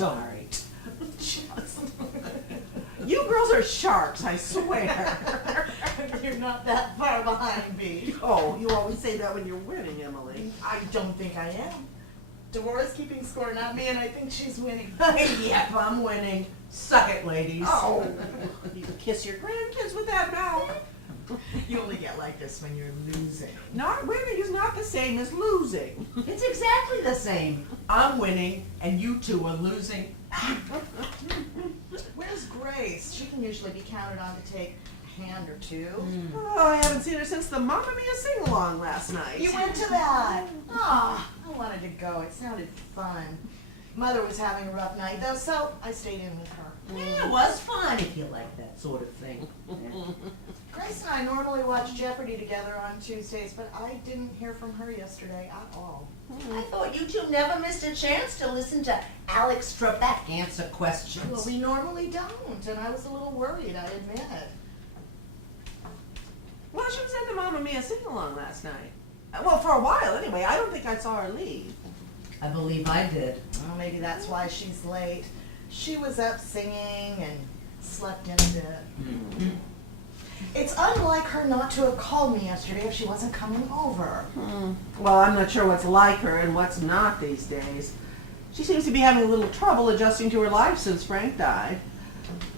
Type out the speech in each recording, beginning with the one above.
All right. You girls are sharks, I swear. You're not that far behind me. Oh, you always say that when you're winning, Emily. I don't think I am. Devorah's keeping score, not me, and I think she's winning. Yep, I'm winning. Suck it, ladies. Oh. You can kiss your grandkids with that mouth. You only get like this when you're losing. Not winning is not the same as losing. It's exactly the same. I'm winning, and you two are losing. Where's Grace? She can usually be counted on to take a hand or two. Oh, I haven't seen her since the Mamma Mia sing-along last night. You went to that? Ah, I wanted to go. It sounded fun. Mother was having a rough night though, so I stayed in with her. Yeah, it was fun if you like that sort of thing. Grace and I normally watch Jeopardy together on Tuesdays, but I didn't hear from her yesterday at all. I thought you two never missed a chance to listen to Alex Trebek answer questions. Well, we normally don't, and I was a little worried, I admit. Well, she was in the Mamma Mia sing-along last night. Well, for a while anyway. I don't think I saw her leave. I believe I did. Well, maybe that's why she's late. She was up singing and slept in a bit. It's unlike her not to have called me yesterday if she wasn't coming over. Well, I'm not sure what's like her and what's not these days. She seems to be having a little trouble adjusting to her life since Frank died.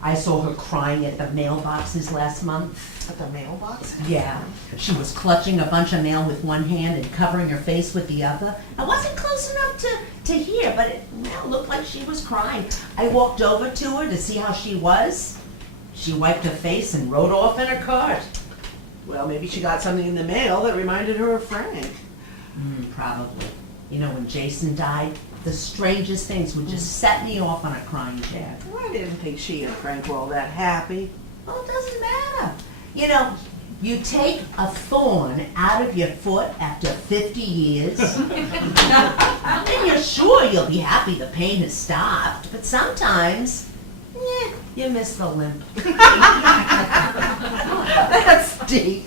I saw her crying at the mailboxes last month. At the mailbox? Yeah. She was clutching a bunch of mail with one hand and covering her face with the other. I wasn't close enough to hear, but it looked like she was crying. I walked over to her to see how she was. She wiped her face and rode off in her cart. Well, maybe she got something in the mail that reminded her of Frank. Probably. You know, when Jason died, the strangest things would just set me off on a crying jag. Well, I didn't think she and Frank were all that happy. Well, it doesn't matter. You know, you take a thorn out of your foot after 50 years, and you're sure you'll be happy the pain has stopped. But sometimes, you miss the limp. That's deep.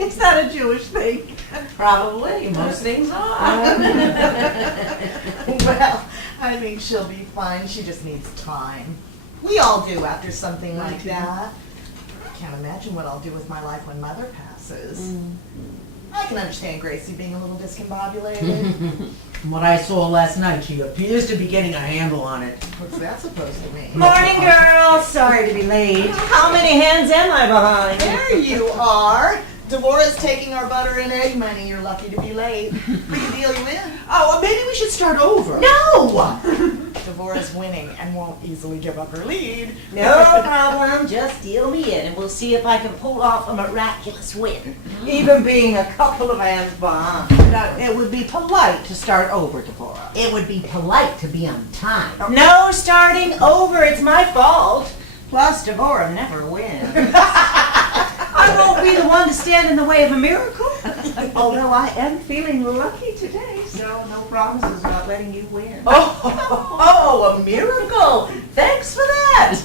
Is that a Jewish thing? Probably. Most things are. Well, I think she'll be fine. She just needs time. We all do after something like that. I can't imagine what I'll do with my life when Mother passes. I can understand Gracie being a little discombobulated. From what I saw last night, she appears to be getting a handle on it. What's that supposed to mean? Morning, girls. Sorry to be late. How many hands am I behind? There you are. Devorah's taking our butter and egg money. You're lucky to be late. Big deal, you win. Oh, well, maybe we should start over. No! Devorah's winning and won't easily give up her lead. No problem. Just deal me in, and we'll see if I can pull off a miraculous win, even being a couple of hands behind. Now, it would be polite to start over, Deborah. It would be polite to be on time. No starting over. It's my fault. Plus, Devorah never wins. I won't be the one to stand in the way of a miracle. Although I am feeling lucky today, so no promises about letting you win. Oh, a miracle! Thanks for that!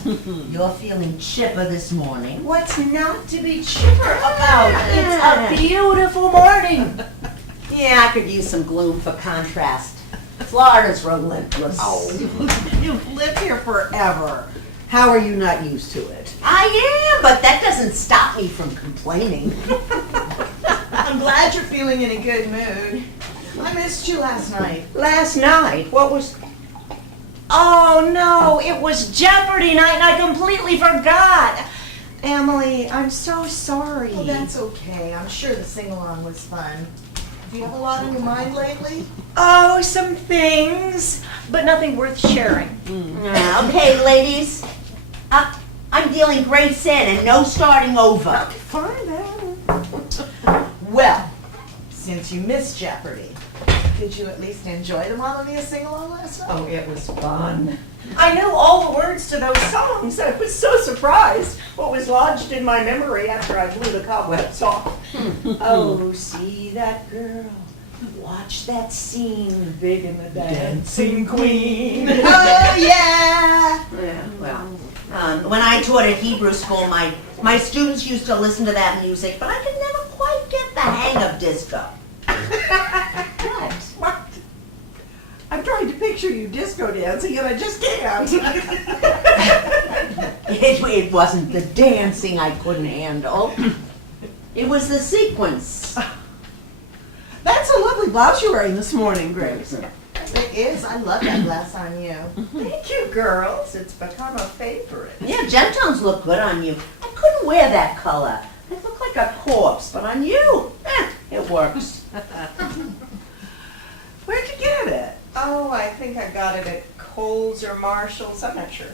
You're feeling chipper this morning. What's not to be chipper about? It's a beautiful morning. Yeah, I could use some gloom for contrast. Florida's relentless. Oh, you've lived here forever. How are you not used to it? I am, but that doesn't stop me from complaining. I'm glad you're feeling in a good mood. I missed you last night. Last night? What was... Oh, no, it was Jeopardy night and I completely forgot. Emily, I'm so sorry. Well, that's okay. I'm sure the sing-along was fun. Do you have a lot on your mind lately? Oh, some things, but nothing worth sharing. Okay, ladies. I'm dealing Grace in and no starting over. Fine, then. Well, since you missed Jeopardy, did you at least enjoy the Mamma Mia sing-along last night? Oh, it was fun. I knew all the words to those songs. I was so surprised what was lodged in my memory after I blew the cobwebs off. Oh, see that girl. Watch that scene. Big in the dancing queen. Oh, yeah! Yeah, well, when I taught at Hebrew school, my students used to listen to that music, but I could never quite get the hang of disco. What? I'm trying trying to picture you disco dancing and I just can't. It wasn't the dancing I couldn't handle. It was the sequence. That's a lovely blouse you're wearing this morning, Grace. It is. I love that glass on you. Thank you, girls. It's become a favorite. Yeah, gem tones look good on you. I couldn't wear that color. It looked like a corpse, but on you, it works. Where'd you get it? Oh, I think I got it at Kohl's or Marshall's. I'm not sure.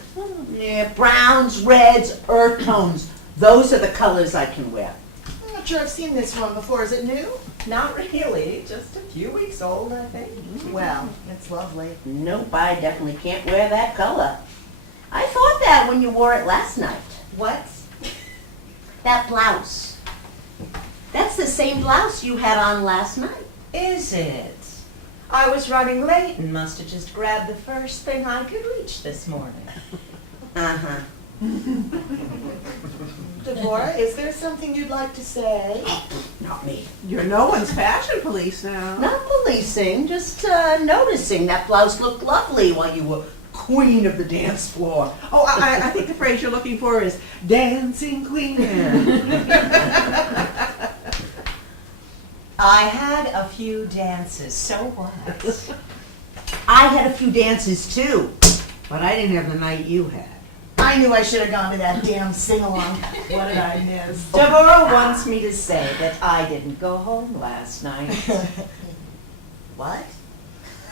Yeah, browns, reds, earth tones. Those are the colors I can wear. I'm not sure I've seen this one before. Is it new? Not really. Just a few weeks old, I think. Well, it's lovely. Nope, I definitely can't wear that color. I thought that when you wore it last night. What? That blouse. That's the same blouse you had on last night. Is it? I was running late and must have just grabbed the first thing I could reach this morning. Uh-huh. Deborah, is there something you'd like to say? Not me. You're no one's fashion police now. Not policing, just noticing that blouse looked lovely while you were queen of the dance floor. Oh, I think the phrase you're looking for is dancing queen. I had a few dances, so what? I had a few dances too, but I didn't have the night you had. I knew I should have gone to that damn sing-along. What did I miss? Deborah wants me to say that I didn't go home last night. What?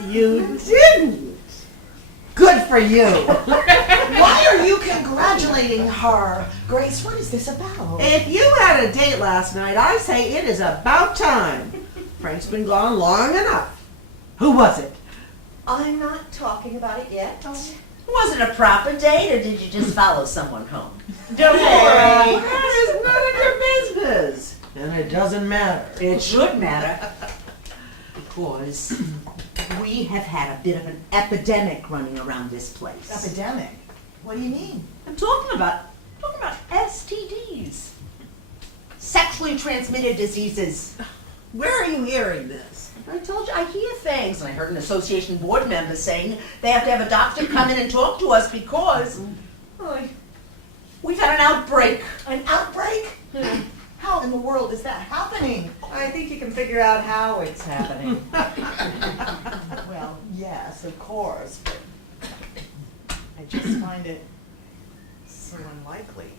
You didn't. Good for you. Why are you congratulating her? Grace, what is this about? If you had a date last night, I say it is about time. Frank's been gone long enough. Who was it? I'm not talking about it yet. Was it a proper date, or did you just follow someone home? Don't worry. That is none of your business. And it doesn't matter. It should matter, because we have had a bit of an epidemic running around this place. Epidemic? What do you mean? I'm talking about STDs, sexually transmitted diseases. Where are you hearing this? I told you, I hear things, and I heard an association board member saying they have to have a doctor come in and talk to us because we've had an outbreak. An outbreak? How in the world is that happening? I think you can figure out how it's happening. Well, yes, of course, but I just find it so unlikely.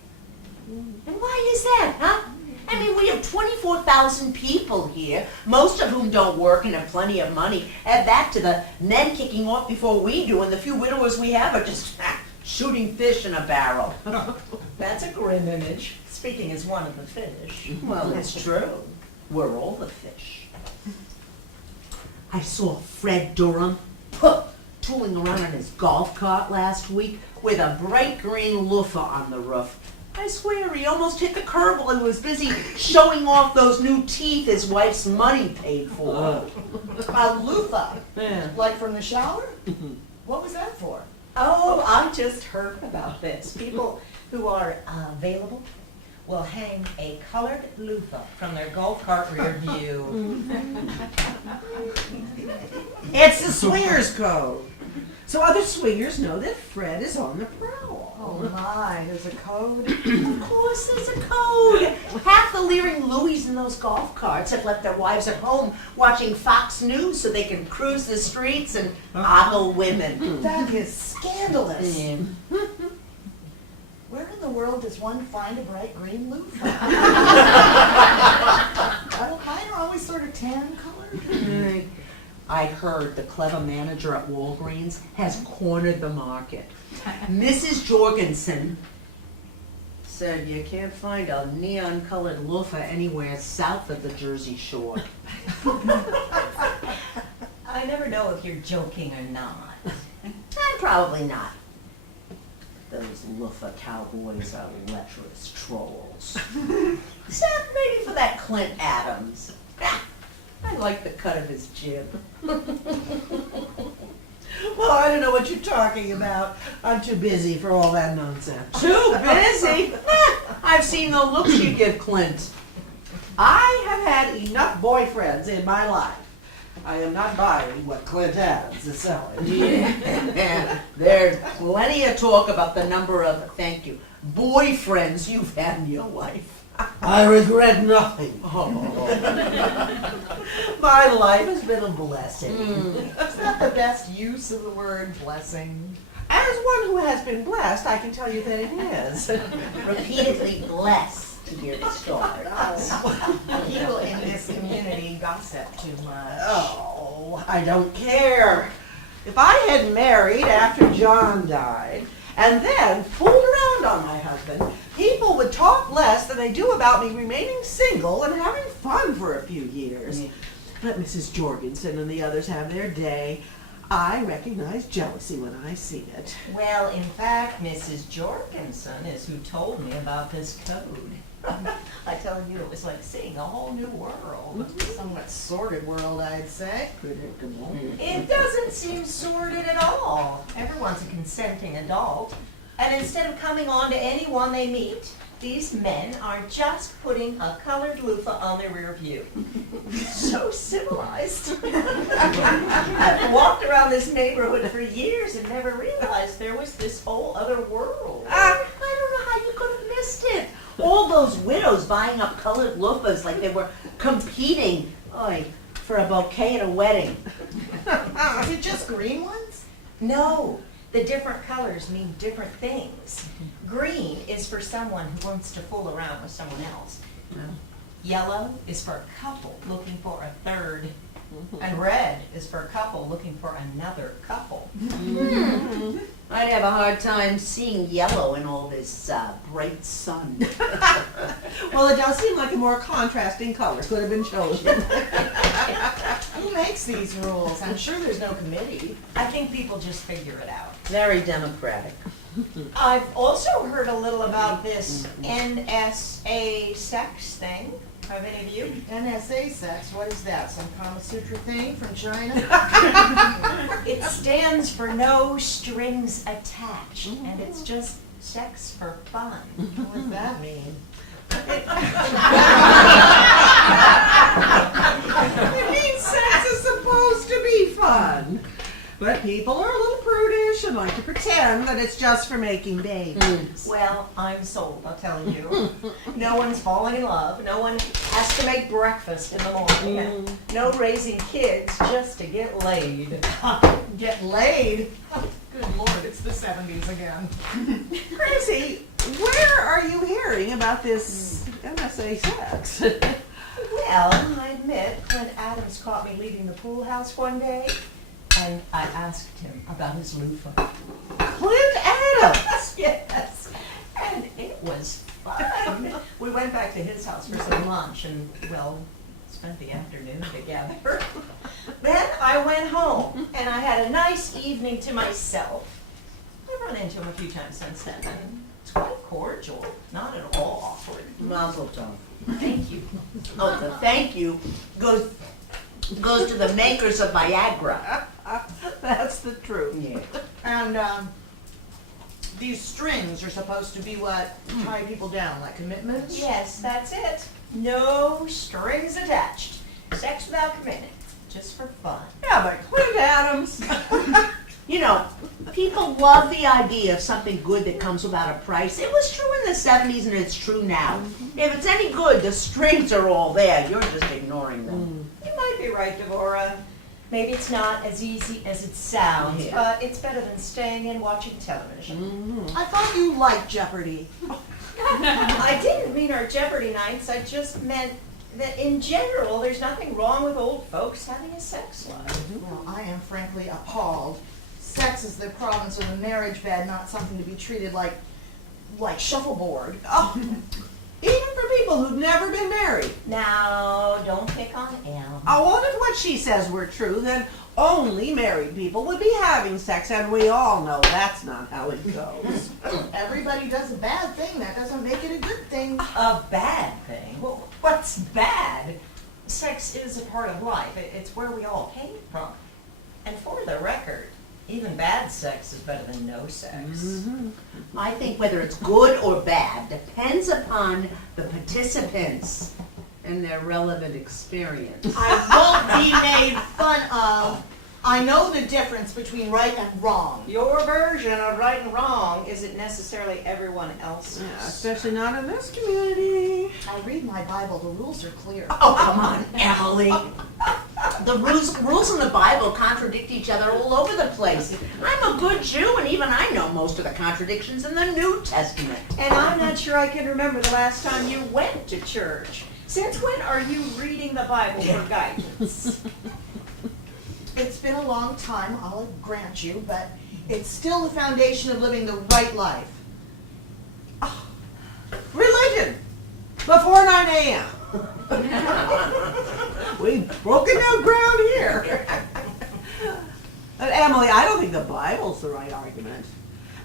And why is that, huh? I mean, we have 24,000 people here, most of whom don't work and have plenty of money. Add that to the men kicking off before we do, and the few widowers we have are just shooting fish in a barrel. That's a grim image, speaking as one of the fish. Well, it's true. We're all the fish. I saw Fred Durham tooling around on his golf cart last week with a bright green loofah on the roof. I swear he almost hit the curb while he was busy showing off those new teeth his wife's money paid for. A loofah? Yeah. Like from the shower? What was that for? Oh, I just heard about this. People who are available will hang a colored loofah from their golf cart rear view. It's the swingers code. So other swingers know that Fred is on the prowl. Oh my, there's a code? Of course there's a code. Half the leering Louis in those golf carts have left their wives at home watching Fox News so they can cruise the streets and ogle women. That is scandalous. Yeah. Where in the world does one find a bright green loofah? Well, mine are always sort of tan colored. I heard the clever manager at Walgreens has cornered the market. Mrs. Jorgensen said you can't find a neon-colored loofah anywhere south of the Jersey Shore. I never know if you're joking or not. Probably not. Those loofah cowboys are lecherous trolls. Except maybe for that Clint Adams. I like the cut of his jib. Well, I don't know what you're talking about. I'm too busy for all that nonsense. Too busy? I've seen the looks you give Clint. I have had enough boyfriends in my life I am not buying what Clint Adams is selling. Yeah. There's plenty of talk about the number of, thank you, boyfriends you've had in your life. I regret nothing. Oh. My life has been a blessing. Is that the best use of the word blessing? As one who has been blessed, I can tell you that it is. Repeatedly blessed to hear the story. People in this community gossip too much. Oh, I don't care. If I had married after John died, and then fooled around on my husband, people would talk less than they do about me remaining single and having fun for a few years. Let Mrs. Jorgensen and the others have their day. I recognize jealousy when I see it. Well, in fact, Mrs. Jorgensen is who told me about this code. I tell you, it was like seeing a whole new world. Somewhat sordid world, I'd say. Predictable. It doesn't seem sordid at all. Everyone's a consenting adult. And instead of coming on to anyone they meet, these men are just putting a colored loofah on their rear view. So civilized. I've walked around this neighborhood for years and never realized there was this whole other world. I don't know how you could have missed it. All those widows buying up colored loofahs like they were competing for a bouquet at a wedding. Is it just green ones? No, the different colors mean different things. Green is for someone who wants to fool around with someone else. Yellow is for a couple looking for a third. And red is for a couple looking for another couple. I'd have a hard time seeing yellow in all this bright sun. Well, it does seem like a more contrasting color could have been chosen. Who makes these rules? I'm sure there's no committee. I think people just figure it out. Very democratic. I've also heard a little about this NSA sex thing. Have any of you? NSA sex, what is that? Some Kama Sutra thing from China? It stands for no strings attached, and it's just sex for fun. What does that mean? It means sex is supposed to be fun. But people are a little prudish and like to pretend that it's just for making babies. Well, I'm sold, I'll tell you. No one's falling in love. No one has to make breakfast in the morning. No raising kids just to get laid. Get laid? Good Lord, it's the 70s again. Chrissy, where are you hearing about this MSA sex? Well, I admit, Clint Adams caught me leaving the pool house one day, and I asked him about his loofah. Clint Adams! Yes, and it was fun. We went back to his house for some lunch and, well, spent the afternoon together. Then I went home and I had a nice evening to myself. I've run into him a few times since then, and it's quite cordial, not at all awkward. Mazel tov. Thank you. Oh, the thank you goes to the makers of Viagra. That's the truth. Yeah. And these strings are supposed to be what tie people down, like commitments? Yes, that's it. No strings attached. Sex without commitment, just for fun. Yeah, but Clint Adams. You know, people love the idea of something good that comes without a price. It was true in the 70s and it's true now. If it's any good, the strings are all there. You're just ignoring them. You might be right, Devorah. Maybe it's not as easy as it sounds, Yeah. but it's better than staying in watching television. I thought you liked Jeopardy. I didn't mean our Jeopardy nights. I just meant that in general, there's nothing wrong with old folks having a sex life. Well, I am frankly appalled. Sex is the province of the marriage bed, not something to be treated like shuffleboard. Oh, even for people who've never been married. Now, don't pick on Em. Oh, well, if what she says were true, then only married people would be having sex, and we all know that's not how it goes. Everybody does a bad thing. That doesn't make it a good thing. A bad thing? Well, what's bad? Sex is a part of life. It's where we all came from. And for the record, even bad sex is better than no sex. I think whether it's good or bad depends upon the participants. and their relevant experience. I won't be made fun of. I know the difference between right and wrong. Your version of right and wrong isn't necessarily everyone else's. Yeah, especially not in this community. I read my Bible, the rules are clear. Oh, come on, Emily. The rules in the Bible contradict each other all over the place. I'm a good Jew, and even I know most of the contradictions in the New Testament. And I'm not sure I can remember the last time you went to church. Since when are you reading the Bible for guidance? It's been a long time, I'll grant you, but it's still the foundation of living the right life. Religion. Before 9 a.m. We've broken new ground here. But Emily, I don't think the Bible's the right argument.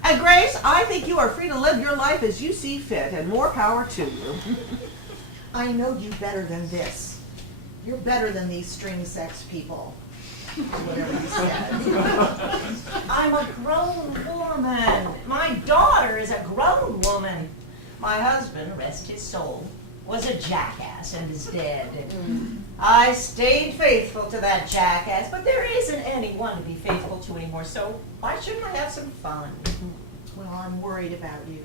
And Grace, I think you are free to live your life as you see fit, and more power to you. I know you better than this. You're better than these string sex people. Whatever you said. I'm a grown woman. My daughter is a grown woman. My husband, rest his soul, was a jackass and is dead. I stayed faithful to that jackass, but there isn't anyone to be faithful to anymore, so why shouldn't I have some fun? Well, I'm worried about you.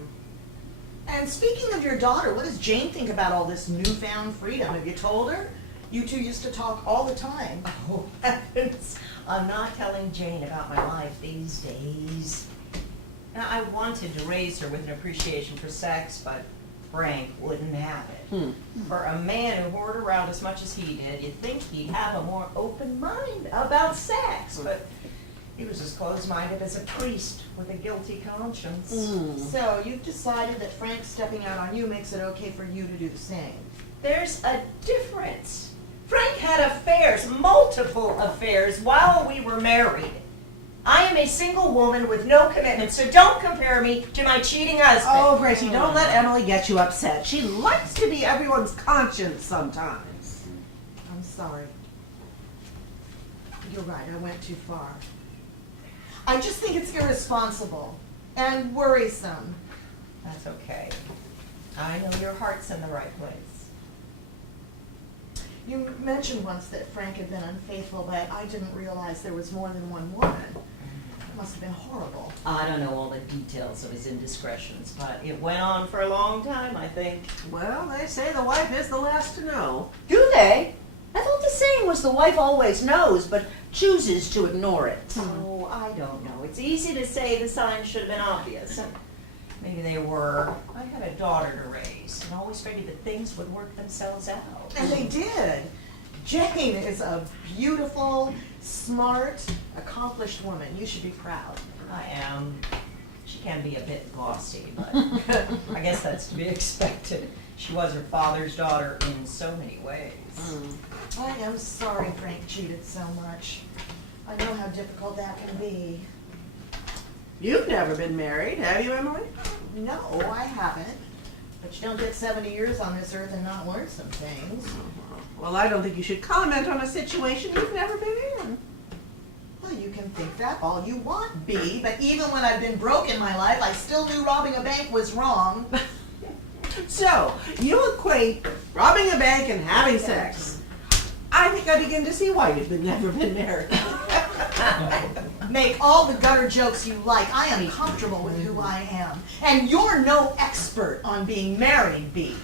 And speaking of your daughter, what does Jane think about all this newfound freedom? Have you told her? You two used to talk all the time. Oh, heavens. I'm not telling Jane about my life these days. Now, I wanted to raise her with an appreciation for sex, but Frank wouldn't have it. For a man who whored around as much as he did, you'd think he'd have a more open mind about sex, but he was as closed-minded as a priest with a guilty conscience. So you've decided that Frank stepping out on you makes it okay for you to do the same. There's a difference. Frank had affairs, multiple affairs, while we were married. I am a single woman with no commitment, so don't compare me to my cheating husband. Oh, Gracie, don't let Emily get you upset. She likes to be everyone's conscience sometimes. I'm sorry. You're right, I went too far. I just think it's irresponsible and worrisome. That's okay. I know your heart's in the right place. You mentioned once that Frank had been unfaithful, but I didn't realize there was more than one woman. It must have been horrible. I don't know all the details of his indiscretions, but it went on for a long time, I think. Well, they say the wife is the last to know. Do they? I thought the saying was the wife always knows, but chooses to ignore it. Oh, I don't know. It's easy to say the signs should have been obvious. And maybe they were. I had a daughter to raise and always figured that things would work themselves out. And they did. Jane is a beautiful, smart, accomplished woman. You should be proud. I am. She can be a bit bossy, but I guess that's to be expected. She was her father's daughter in so many ways. I am sorry Frank cheated so much. I know how difficult that can be. You've never been married, have you, Emily? No, I haven't. But you don't get 70 years on this earth and not learn some things. Well, I don't think you should comment on a situation you've never been in. Well, you can think that all you want, Bee, but even when I've been broke in my life, I still knew robbing a bank was wrong. So, you equate robbing a bank and having sex. I think I begin to see why you've never been married. Make all the gutter jokes you like. I am comfortable with who I am. And you're no expert on being married, Bee.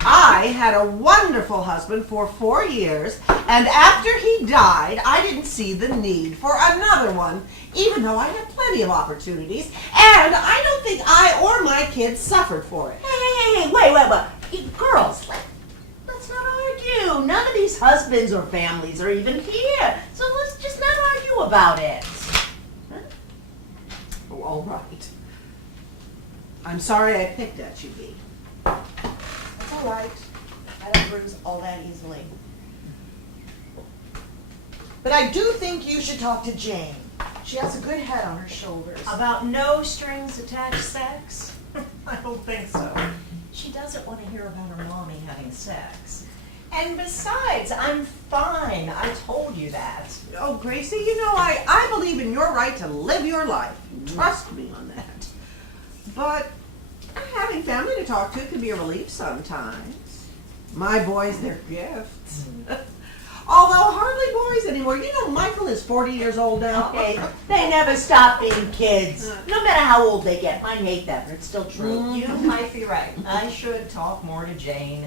I had a wonderful husband for 4 years, and after he died, I didn't see the need for another one, even though I had plenty of opportunities, and I don't think I or my kids suffered for it. Hey, wait. Girls, let's not argue. None of these husbands or families are even here, so let's just not argue about it. Oh, all right. I'm sorry I picked at you, Bee. That's all right. I don't bruise all that easily. But I do think you should talk to Jane. She has a good head on her shoulders. About no strings attached sex? I don't think so. She doesn't want to hear about her mommy having sex. And besides, I'm fine. I told you that. Oh, Gracie, you know, I believe in your right to live your life. Trust me on that. But having family to talk to can be a relief sometimes. My boys, they're gifts. Although hardly boys anymore. You know, Michael is 40 years old now. Okay, they never stop being kids. No matter how old they get. I hate that, but it's still true. You might be right. I should talk more to Jane.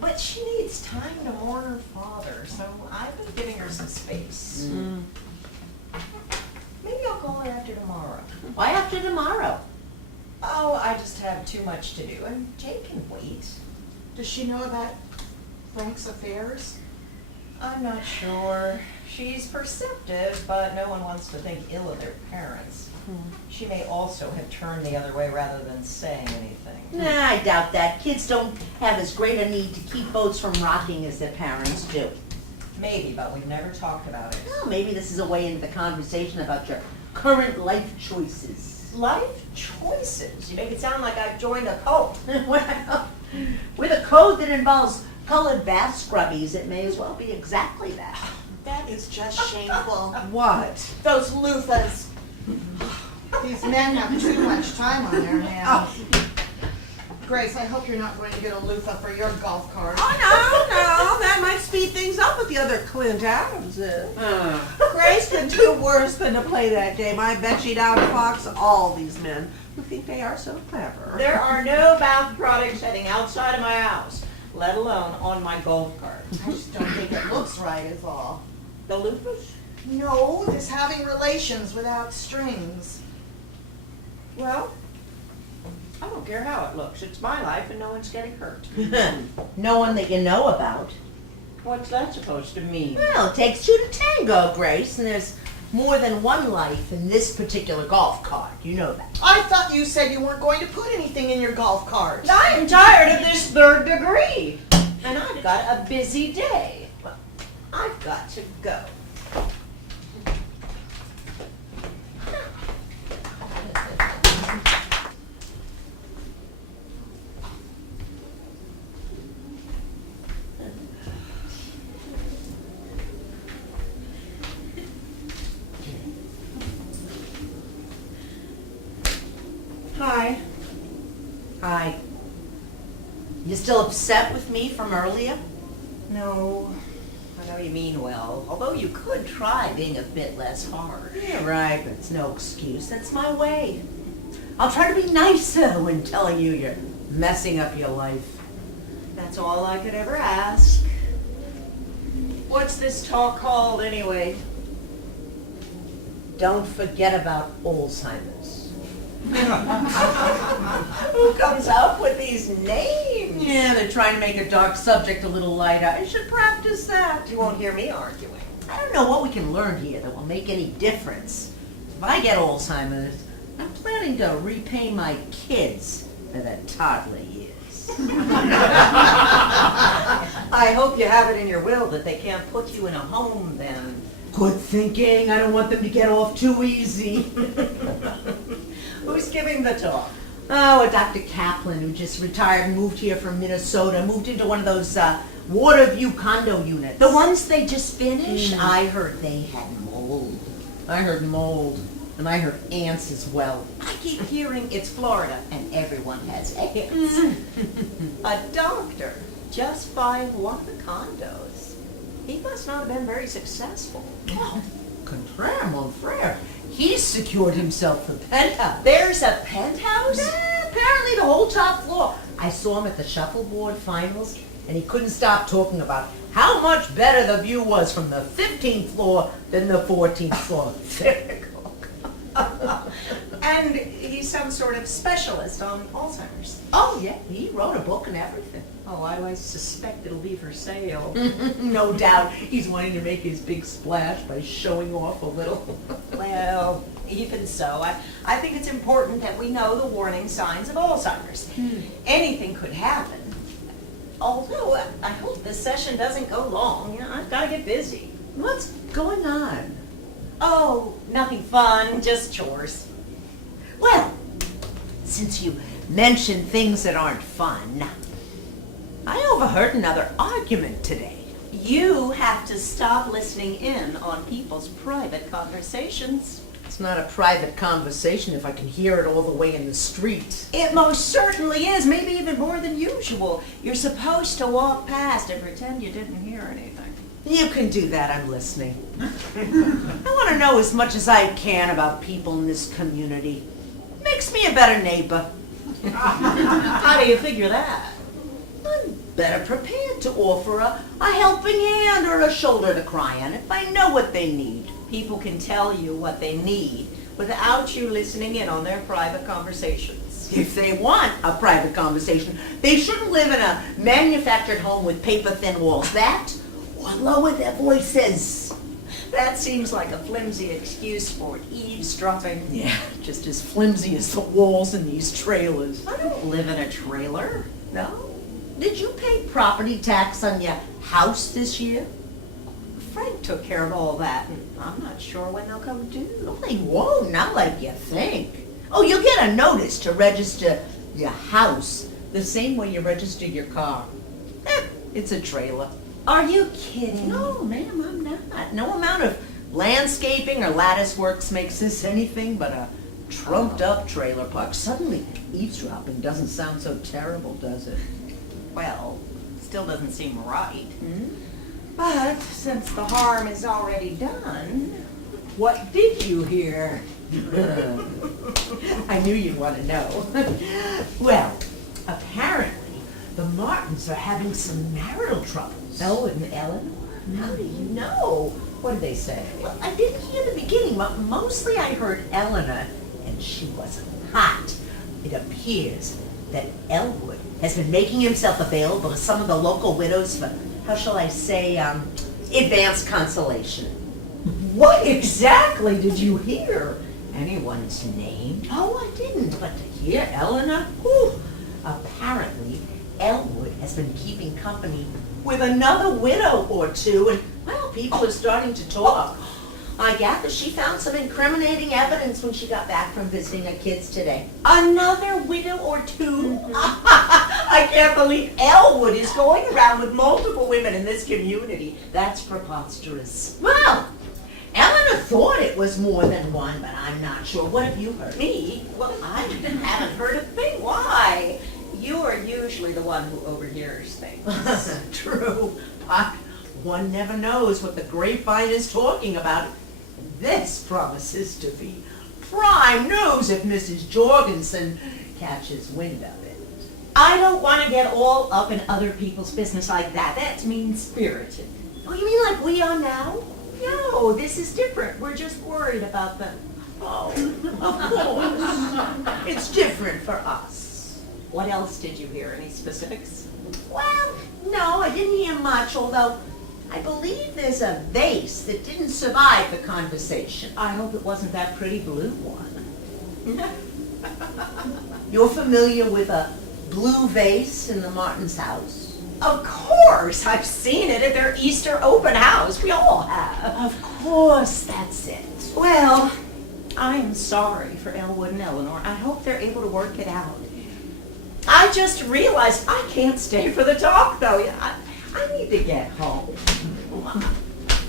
But she needs time to mourn her father, so I've been giving her some space. Maybe I'll call her after tomorrow. Why after tomorrow? Oh, I just have too much to do, and Jane can wait. Does she know about Frank's affairs? I'm not sure. She's perceptive, but no one wants to think ill of their parents. She may also have turned the other way rather than saying anything. Nah, I doubt that. Kids don't have as great a need to keep boats from rocking as their parents do. Maybe, but we've never talked about it. Well, maybe this is a way into the conversation about your current life choices. Life choices? You make it sound like I've joined a cult. Well, with a code that involves colored bath scrubbies, it may as well be exactly that. That is just shameful. What? Those loofahs. These men have too much time on their hands. Grace, I hope you're not going to get a loofah for your golf cart. Oh, no, that might speed things up with the other Clint Adamses. Grace could do worse than to play that game. I bet she'd outfox all these men who think they are so clever. There are no bath products heading outside of my house, let alone on my golf cart. I just don't think it looks right is all. The loofahs? No, this having relations without strings. Well, I don't care how it looks. It's my life and no one's getting hurt. No one that you know about. What's that supposed to mean? Well, it takes two to tango, Grace, and there's more than one life in this particular golf cart. You know that. I thought you said you weren't going to put anything in your golf cart. I'm tired of this third degree. And I've got a busy day. I've got to go. Hi. Hi. You still upset with me from earlier? No, I know you mean well. Although you could try being a bit less hard. Yeah, right, but it's no excuse. That's my way. I'll try to be nicer when telling you you're messing up your life. That's all I could ever ask. What's this talk called anyway? Don't forget about Alzheimer's. Who comes up with these names? Yeah, they're trying to make a dark subject a little lighter. I should practice that. You won't hear me arguing. I don't know what we can learn here that will make any difference. If I get Alzheimer's, I'm planning to repay my kids for their toddler years. I hope you have it in your will that they can't put you in a home then. Good thinking. I don't want them to get off too easy. Who's giving the talk? Oh, a Dr. Kaplan who just retired and moved here from Minnesota, moved into one of those water view condo units. The ones they just finished? I heard they had mold. I heard mold. And I heard ants as well. I keep hearing it's Florida and everyone has ants. A doctor just buying one of the condos. He must not have been very successful. Oh, contraire, mon frere. He's secured himself the penthouse. There's a penthouse? Yeah, apparently the whole top floor. I saw him at the shuffleboard finals, and he couldn't stop talking about how much better the view was from the 15th floor than the 14th floor. Typical. And he's some sort of specialist on Alzheimer's. Oh, yeah, he wrote a book and everything. Oh, I suspect it'll be for sale. No doubt. He's wanting to make his big splash by showing off a little. Well, even so, I think it's important that we know the warning signs of Alzheimer's. Anything could happen. Although, I hope this session doesn't go long. You know, I've got to get busy. What's going on? Oh, nothing fun, just chores. Well, since you mentioned things that aren't fun, I overheard another argument today. You have to stop listening in on people's private conversations. It's not a private conversation if I can hear it all the way in the street. It most certainly is, maybe even more than usual. You're supposed to walk past and pretend you didn't hear anything. You can do that, I'm listening. I want to know as much as I can about people in this community. Makes me a better neighbor. How do you figure that? I'm better prepared to offer a helping hand or a shoulder to cry on if I know what they need. People can tell you what they need without you listening in on their private conversations. If they want a private conversation, they shouldn't live in a manufactured home with paper-thin walls. That, or lower their voices. That seems like a flimsy excuse for eavesdropping. Yeah, just as flimsy as the walls in these trailers. I don't live in a trailer. No. Did you pay property tax on your house this year? Frank took care of all that, and I'm not sure when they'll come due. Well, they won't, not like you think. Oh, you'll get a notice to register your house the same way you registered your car. It's a trailer. Are you kidding? No, ma'am, I'm not. No amount of landscaping or lattice works makes this anything but a trumped-up trailer park. Suddenly, eavesdropping doesn't sound so terrible, does it? Well, still doesn't seem right. But since the harm is already done, what did you hear? I knew you'd want to know. Well, apparently, the Martins are having some marital troubles. Oh, and Ellen? How do you know? What did they say? Well, I didn't hear the beginning, but mostly I heard Eleanor, and she wasn't hot. It appears that Elwood has been making himself available to some of the local widows for, how shall I say, advanced consolation. What exactly did you hear? Anyone's name? Oh, I didn't, but to hear Eleanor, whew, apparently Elwood has been keeping company with another widow or two, and, well, people are starting to talk. I gather she found some incriminating evidence when she got back from visiting her kids today. Another widow or two? I can't believe Elwood is going around with multiple women in this community. That's preposterous. Well, Eleanor thought it was more than one, but I'm not sure. What have you heard? Me? Well, I haven't heard a thing. Why? You are usually the one who overhears things. True, but one never knows what the grapevine is talking about. This promises to be prime news if Mrs. Jorgensen catches wind of it. I don't want to get all up in other people's business like that. That's mean-spirited. Oh, you mean like we are now? No, this is different. We're just worried about them. Oh, of course. It's different for us. What else did you hear? Any specifics? Well, no, I didn't hear much, although I believe there's a vase that didn't survive the conversation. I hope it wasn't that pretty blue one. You're familiar with a blue vase in the Martins' house? Of course! I've seen it at their Easter open house. We all have. Of course, that's it. Well, I'm sorry for Elwood and Eleanor. I hope they're able to work it out. I just realized I can't stay for the talk, though. I need to get home.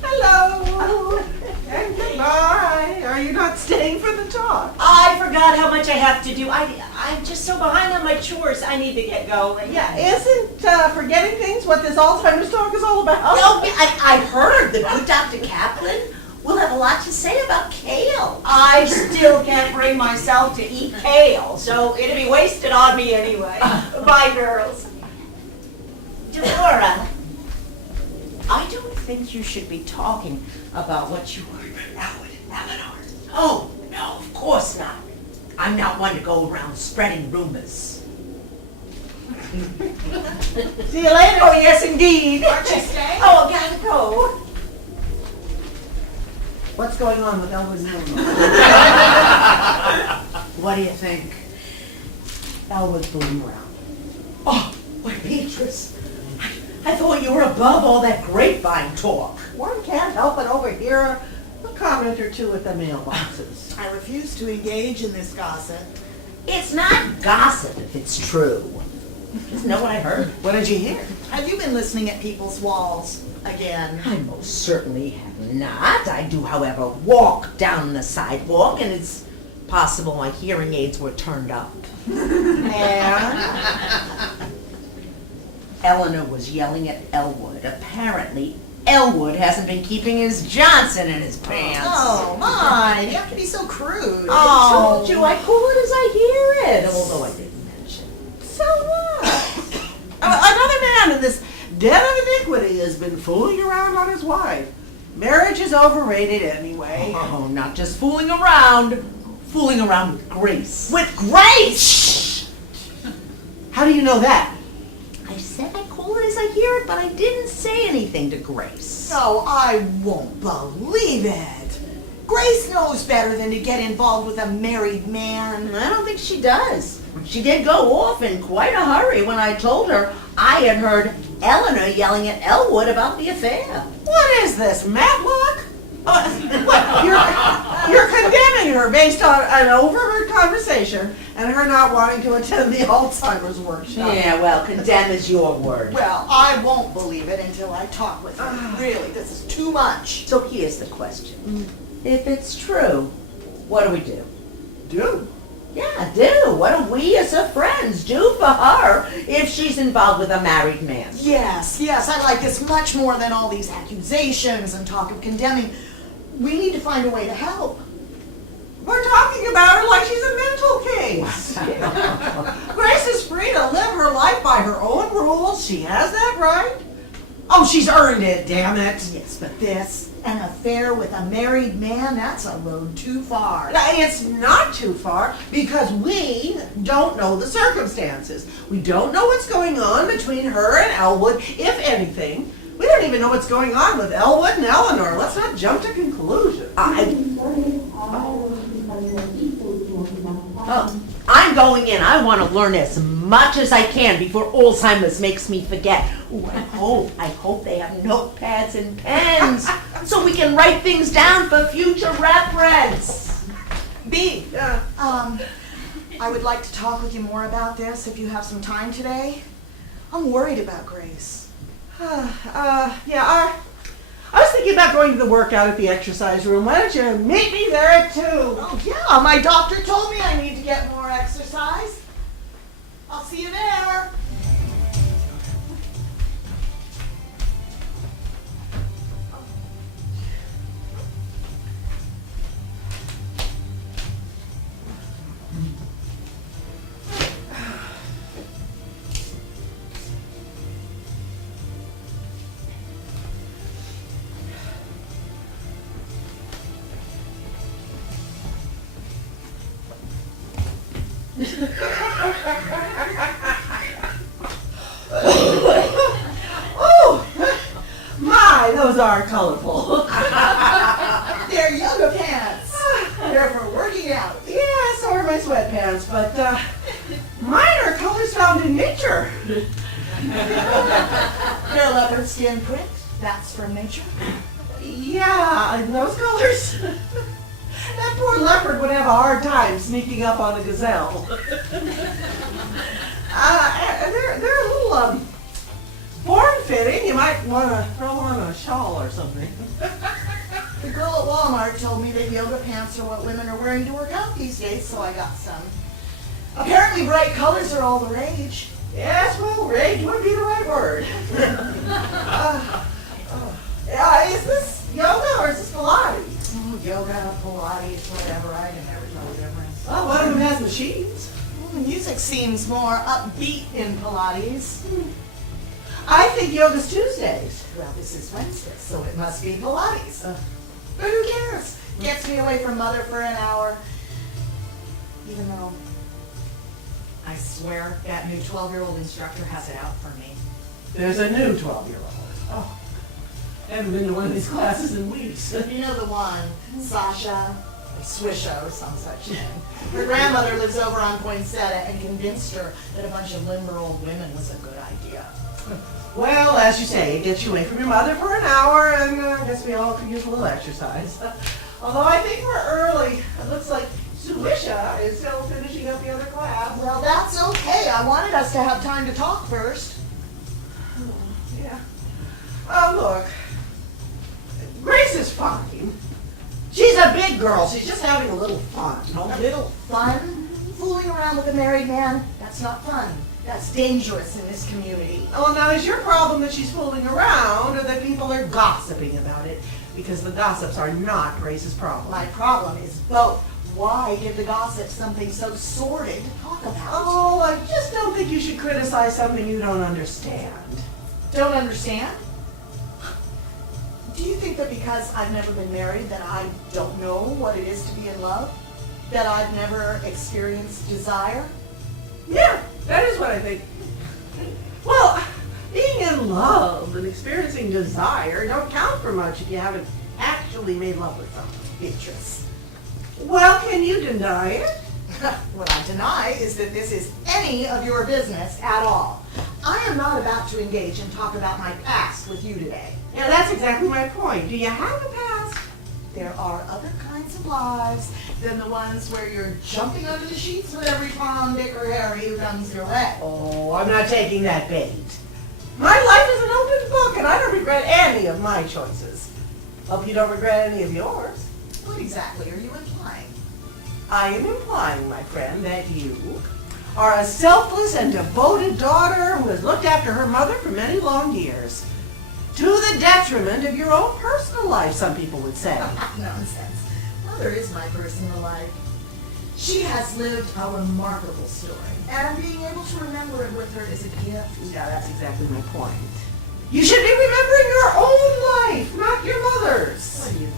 Hello. And goodbye. Are you not staying for the talk? I forgot how much I have to do. I'm just so behind on my chores. I need to get going. Yeah, isn't forgetting things what this Alzheimer's talk is all about? Oh, I heard the good Dr. Kaplan will have a lot to say about kale. I still can't bring myself to eat kale, so it'll be wasted on me anyway. Bye, girls. Delora. I don't think you should be talking about what you heard from Elwood and Eleanor. Oh, no, of course not. I'm not one to go around spreading rumors. See you later. Oh, yes, indeed. Aren't you staying? Oh, I gotta go. What's going on with Elwood and Eleanor? What do you think? Elwood's fooling around. Oh, why, Beatrice, I thought you were above all that grapevine talk. One can't help but overhear a comment or two at the mailboxes. I refuse to engage in this gossip. It's not gossip if it's true. Isn't that what I heard? What did you hear? Have you been listening at people's walls again? I most certainly have not. I do, however, walk down the sidewalk, and it's possible my hearing aids were turned up. And Eleanor was yelling at Elwood. Apparently, Elwood hasn't been keeping his Johnson in his pants. Oh, my, you have to be so crude. I told you, I call it as I hear it, although I didn't mention. so what? Another man in this den of iniquity has been fooling around on his wife. Marriage is overrated anyway. Oh, not just fooling around with Grace. With Grace! How do you know that? I said I call it as I hear it, but I didn't say anything to Grace. No, I won't believe it. Grace knows better than to get involved with a married man. I don't think she does. She did go off in quite a hurry when I told her I had heard Eleanor yelling at Elwood about the affair. What is this, Matlock? What, you're condemning her based on an overheard conversation and her not wanting to attend the Alzheimer's workshop. Yeah, well, condemn is your word. Well, I won't believe it until I talk with her. Really, this is too much. So here's the question. If it's true, what do we do? Do? Yeah, do. What do we as her friends do for her if she's involved with a married man? Yes, I like this much more than all these accusations and talk of condemning. We need to find a way to help. We're talking about her like she's a mental case. Grace is free to live her life by her own rules. She has that right. Oh, she's earned it, damn it. Yes, but this, an affair with a married man, that's a road too far. It's not too far because we don't know the circumstances. We don't know what's going on between her and Elwood, if anything. We don't even know what's going on with Elwood and Eleanor. Let's not jump to conclusions. I'm going in. I want to learn as much as I can before Alzheimer's makes me forget. Ooh, I hope they have notepads and pens so we can write things down for future reference. I would like to talk with you more about this if you have some time today. I'm worried about Grace. Yeah, I was thinking about going to the workout at the exercise room. Why don't you meet me there at 2? Oh yeah, my doctor told me I need to get more exercise. I'll see you there. Oh, my, those are colorful. They're yoga pants. They're for working out. Yeah, so are my sweatpants, but mine are colors found in nature. Their leopard skin print. That's from nature. Yeah, in those colors. That poor leopard would have a hard time sneaking up on a gazelle. They're a little form-fitting. You might want to throw on a shawl or something. The girl at Walmart told me that yoga pants are what women are wearing to work out these days, so I got some. Apparently bright colors are all the rage. Yes, well, rage would be the right word. Is this yoga or is this Pilates? Oh, yoga, Pilates, whatever. I can never tell the difference. Well, one of them has machines. The music seems more upbeat in Pilates. I think yoga's Tuesdays. Well, this is Wednesday, so it must be Pilates. But who cares? Gets me away from Mother for an hour. Even though I swear that new 12-year-old instructor has it out for me. There's a new 12-year-old. Oh, I haven't been to one of these classes in weeks. You know the one, Sasha, or Swisha, or some such thing. Her grandmother lives over on Poinsettia and convinced her that a bunch of limber old women was a good idea. Well, as you say, it gets you away from your mother for an hour, and I guess we all could use a little exercise. Although I think we're early. It looks like Suisha is still finishing up the other class. Well, that's okay. I wanted us to to have time to talk first. Yeah. Well, look, Grace is fine. She's a big girl. She's just having a little fun. A little fun? Fooling around with a married man? That's not fun. That's dangerous in this community. Well, now, is your problem that she's fooling around or that people are gossiping about it? Because the gossips are not Grace's problem. My problem is both. Why give the gossip something so sordid to talk about? Oh, I just don't think you should criticize something you don't understand. Don't understand? Do you think that because I've never been married that I don't know what it is to be in love? That I've never experienced desire? Yeah, that is what I think. Well, being in love and experiencing desire don't count for much if you haven't actually made love with someone. Beatrice. Well, can you deny it? What I deny is that this is any of your business at all. I am not about to engage and talk about my past with you today. Yeah, that's exactly my point. Do you have a past? There are other kinds of lives than the ones where you're jumping under the sheets with every Tom, Dick, or Harry who comes your way. Oh, I'm not taking that bait. My life is an open book, and I don't regret any of my choices. Hope you don't regret any of yours. What exactly are you implying? I am implying, my friend, that you are a selfless and devoted daughter who has looked after her mother for many long years. To the detriment of your own personal life, some people would say. Nonsense. Mother is my personal life. She has lived a remarkable story, and being able to remember it with her is a gift. Yeah, that's exactly my point. You should be remembering your own life, not your mother's. What do you mean?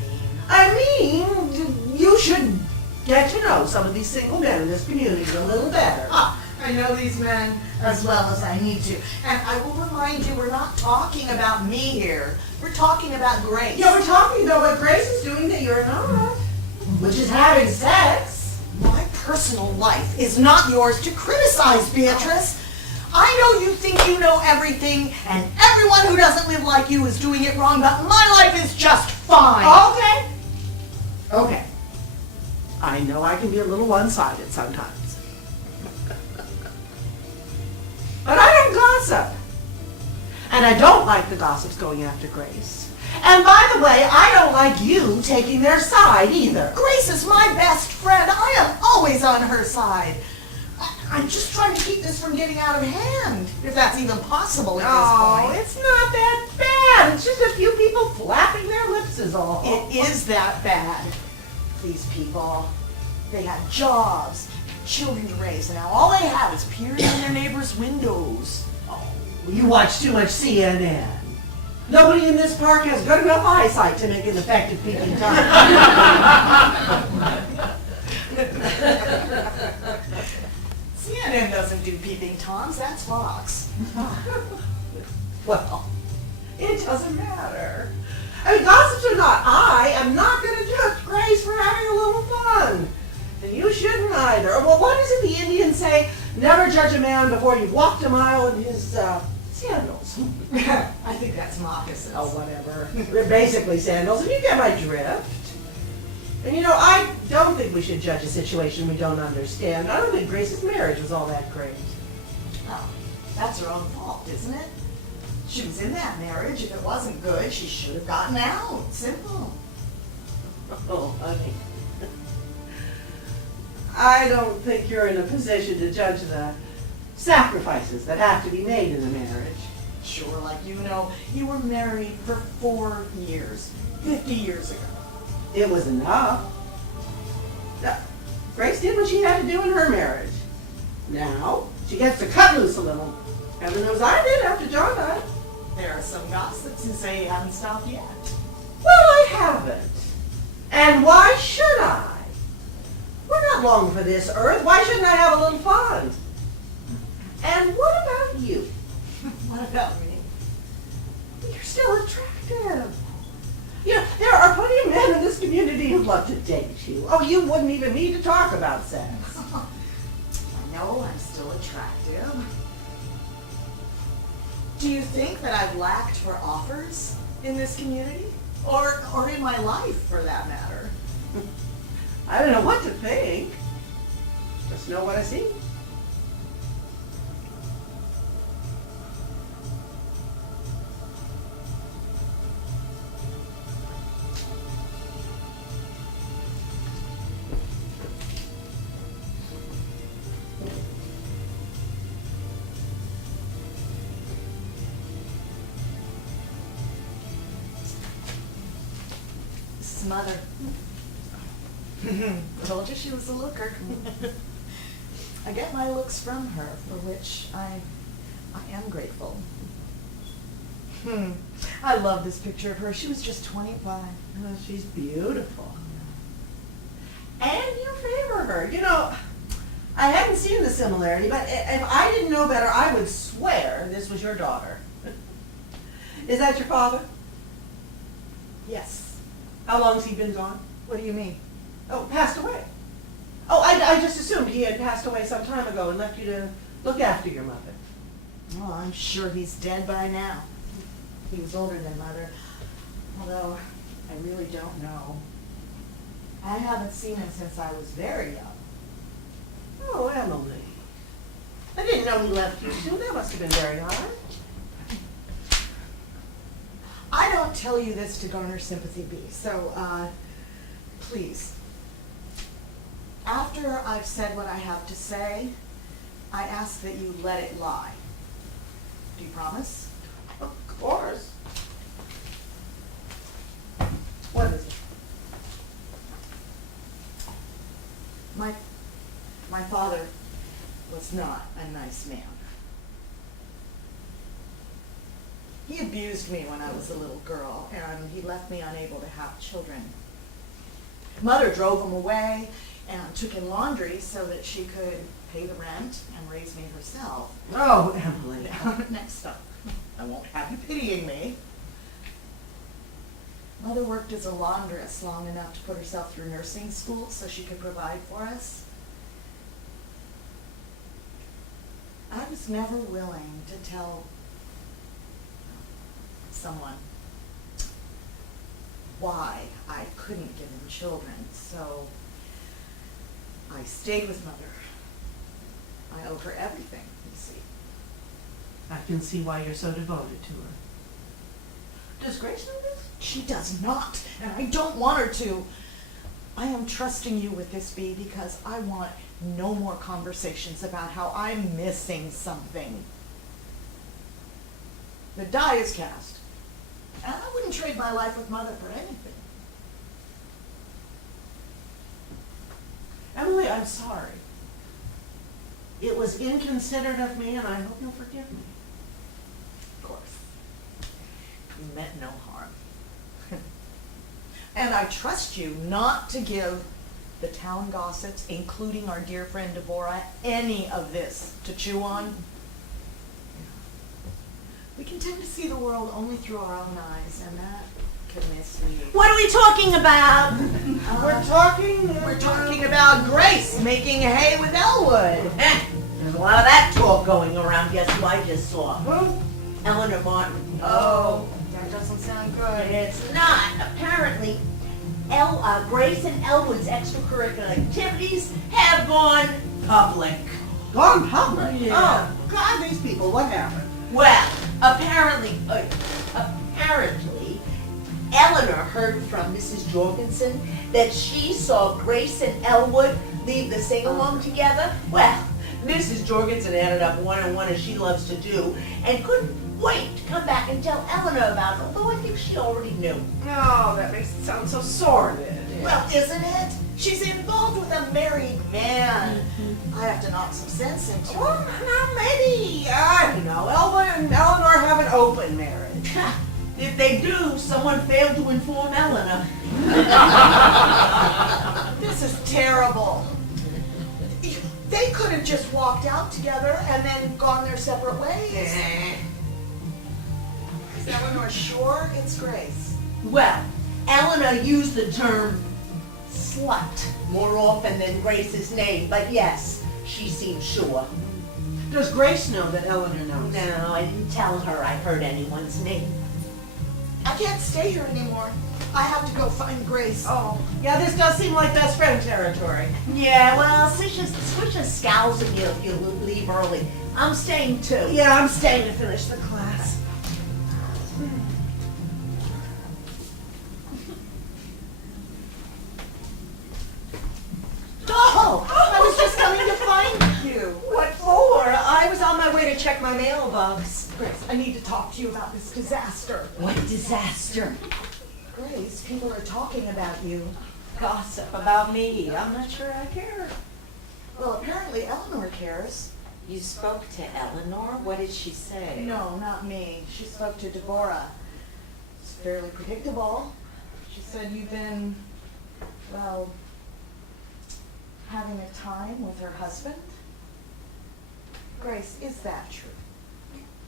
I mean, you should get to know some of these single men in this community a little better. I know these men as well as I need to. And I will remind you, we're not talking about me here. We're talking about Grace. Yeah, we're talking about what Grace is doing that you're not, which is having sex. My personal life is not yours to criticize, Beatrice. I know you think you know everything, and everyone who doesn't live like you is doing it wrong, but my life is just fine. Okay. I know I can be a little one-sided sometimes. But I don't gossip. And I don't like the gossips going after Grace. And by the way, I don't like you taking their side either. Grace is my best friend. I am always on her side. I'm just trying to keep this from getting out of hand, if that's even possible at this point. It's not that bad. It's just a few people flapping their lips is all. It is that bad. These people, they have jobs, children to raise, and now all they have is peering in their neighbors' windows. You watch too much CNN. Nobody in this park has good enough eyesight to make an effective peeping Tom. CNN doesn't do peeping Toms, that's Fox. Well, it doesn't matter. I mean, gossips or not, I am not going to judge Grace for having a little fun. And you shouldn't either. Well, what does the Indians say? Never judge a man before you've walked a mile in his sandals. I think that's moccasins. Oh, whatever. They're basically sandals, and you get my drift. And you know, I don't think we should judge a situation we don't understand. I don't think Grace's marriage was all that great. Oh, that's her own fault, isn't it? She was in that marriage. If it wasn't good, she should have gotten out. Simple. Oh, honey. I don't think you're in a position to judge the sacrifices that have to be made in a marriage. Sure, like you know, you were married for 4 years, 50 years ago. It was enough. Now, Grace did what she had to do in her marriage. Now, she gets to cut loose a little. Heaven knows I did after John died. There are some gossips who say you haven't stopped yet. Well, I haven't. And why should I? We're not long for this earth. Why shouldn't I have a little fun? And what about you? What about me? You're still attractive. You know, there are plenty of men in this community who'd love to date you. Oh, you wouldn't even need to talk about sex. I know I'm still attractive. Do you think that I've lacked for offers in this community? Or in my life, for that matter? I don't know what to think. Just know what I see. mother. Told you she was a looker. I get my looks from her, for which I am grateful. I love this picture of her. She was just 25. Oh, she's beautiful. And you favor her. You know, I hadn't seen the similarity, but if I didn't know better, I would swear this was your daughter. Is that your father? Yes. How long's he been gone? What do you mean? Oh, passed away. Oh, I just assumed he had passed away some time ago and left you to look after your mother. Oh, I'm sure he's dead by now. He was older than Mother, although I really don't know. I haven't seen him since I was very young. Oh, Emily. I didn't know he left you soon. That must have been very hard. I don't tell you this to garner sympathy, Bee, so please. After I've said what I have to say, I ask that you let it lie. Do you promise? Of course. What is it? My father was not a nice man. He abused me when I was a little girl, and he left me unable to have children. Mother drove him away and took in laundry so that she could pay the rent and raise me herself. Oh, Emily. Next up, I won't have you pitying me. Mother worked as a laundress long enough to put herself through nursing school so she could provide for us. I was never willing to tell someone why I couldn't give him children, so I stayed with Mother. I owe her everything, you see. I can see why you're so devoted to her. Does Grace know this? She does not, and I don't want her to. I am trusting you with this, Bee, because I want no more conversations about how I'm missing something. The die is cast, and I wouldn't trade my life with Mother for anything. Emily, I'm sorry. It was inconsiderate of me, and I hope you'll forgive me. Of course. You meant no harm. And I trust you not to give the town gossips, including our dear friend Deborah, any of this to chew on. We can tend to see the world only through our own eyes, and that can mislead. What are we talking about? We're talking about Grace making hay with Elwood. There's a lot of that talk going around. Guess who I just saw? Who? Eleanor Martin. Oh, that doesn't sound good. It's not. Apparently, Grace and Elwood's extracurricular activities have gone public. Gone public? Yeah. Oh, God, these people, what happened? Well, apparently, Eleanor heard from Mrs. Jorgensen that she saw Grace and Elwood leave the sing-along together. Well, Mrs. Jorgensen added up one and one as she loves to do, and couldn't wait to come back and tell Eleanor about it, although I think she already knew. Oh, that makes it sound so sordid. Well, isn't it? She's involved with a married man. I have to knock some sense into her. Well, now maybe, I don't know, Elwood and Eleanor have an open marriage. If they do, someone failed to inform Eleanor. This is terrible. They could have just walked out together and then gone their separate ways. Is Eleanor sure it's Grace? Well, Eleanor used the term slut more often than Grace's name, but yes, she seemed sure. Does Grace know that Eleanor knows? No, I didn't tell her I heard anyone's name. I can't stay here anymore. I have to go find Grace. Oh, yeah, this does seem like best friend territory. Yeah, well, Swisha scowls at you if you leave early. I'm staying too. Yeah, I'm staying to finish the class. Oh, I was just coming to find you. What for? I was on my way to check my mailbox. Grace, I need to talk to you about this disaster. What disaster. Grace Grace, people are talking about you. Gossip about me. I'm not sure I care. Well, apparently Eleanor cares. You spoke to Eleanor? What did she say? No, not me. She spoke to Deborah. It's fairly predictable. She said you've been, well, having a time with her husband. Grace, is that true?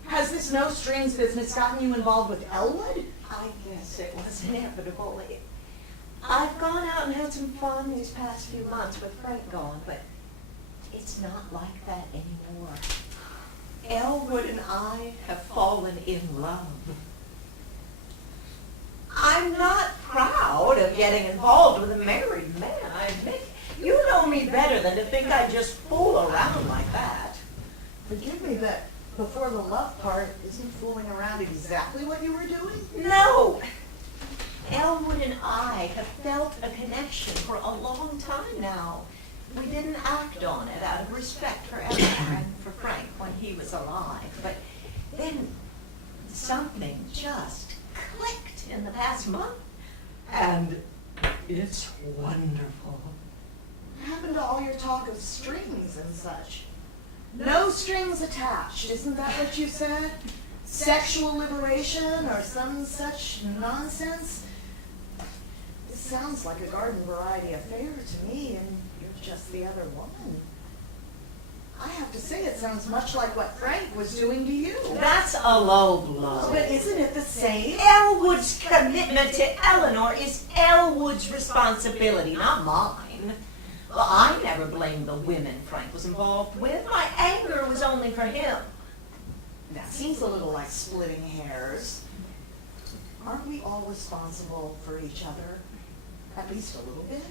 Has this no strings business gotten you involved with Elwood? I guess it was inevitable. I've gone out and had some fun these past few months with Frank gone, but it's not like that anymore. Elwood and I have fallen in love. I'm not proud of getting involved with a married man, I admit. You know me better than to think I'd just fool around like that. Forgive me, but before the love part, isn't fooling around exactly what you were doing? No! Elwood and I have felt a connection for a long time now. We didn't act on it out of respect for Eleanor and for Frank when he was alive. But then something just clicked in the past month. And it's wonderful. What happened to all your talk of strings and such? No strings attached, isn't that what you said? Sexual liberation or some such nonsense? This sounds like a garden variety affair to me, and you're just the other woman. I have to say it sounds much like what Frank was doing to you. That's a low blow. But isn't it the same? Elwood's commitment to Eleanor is Elwood's responsibility, not mine. Well, I never blamed the women Frank was involved with. My anger was only for him. That seems a little like splitting hairs. Aren't we all responsible for each other? At least a little bit?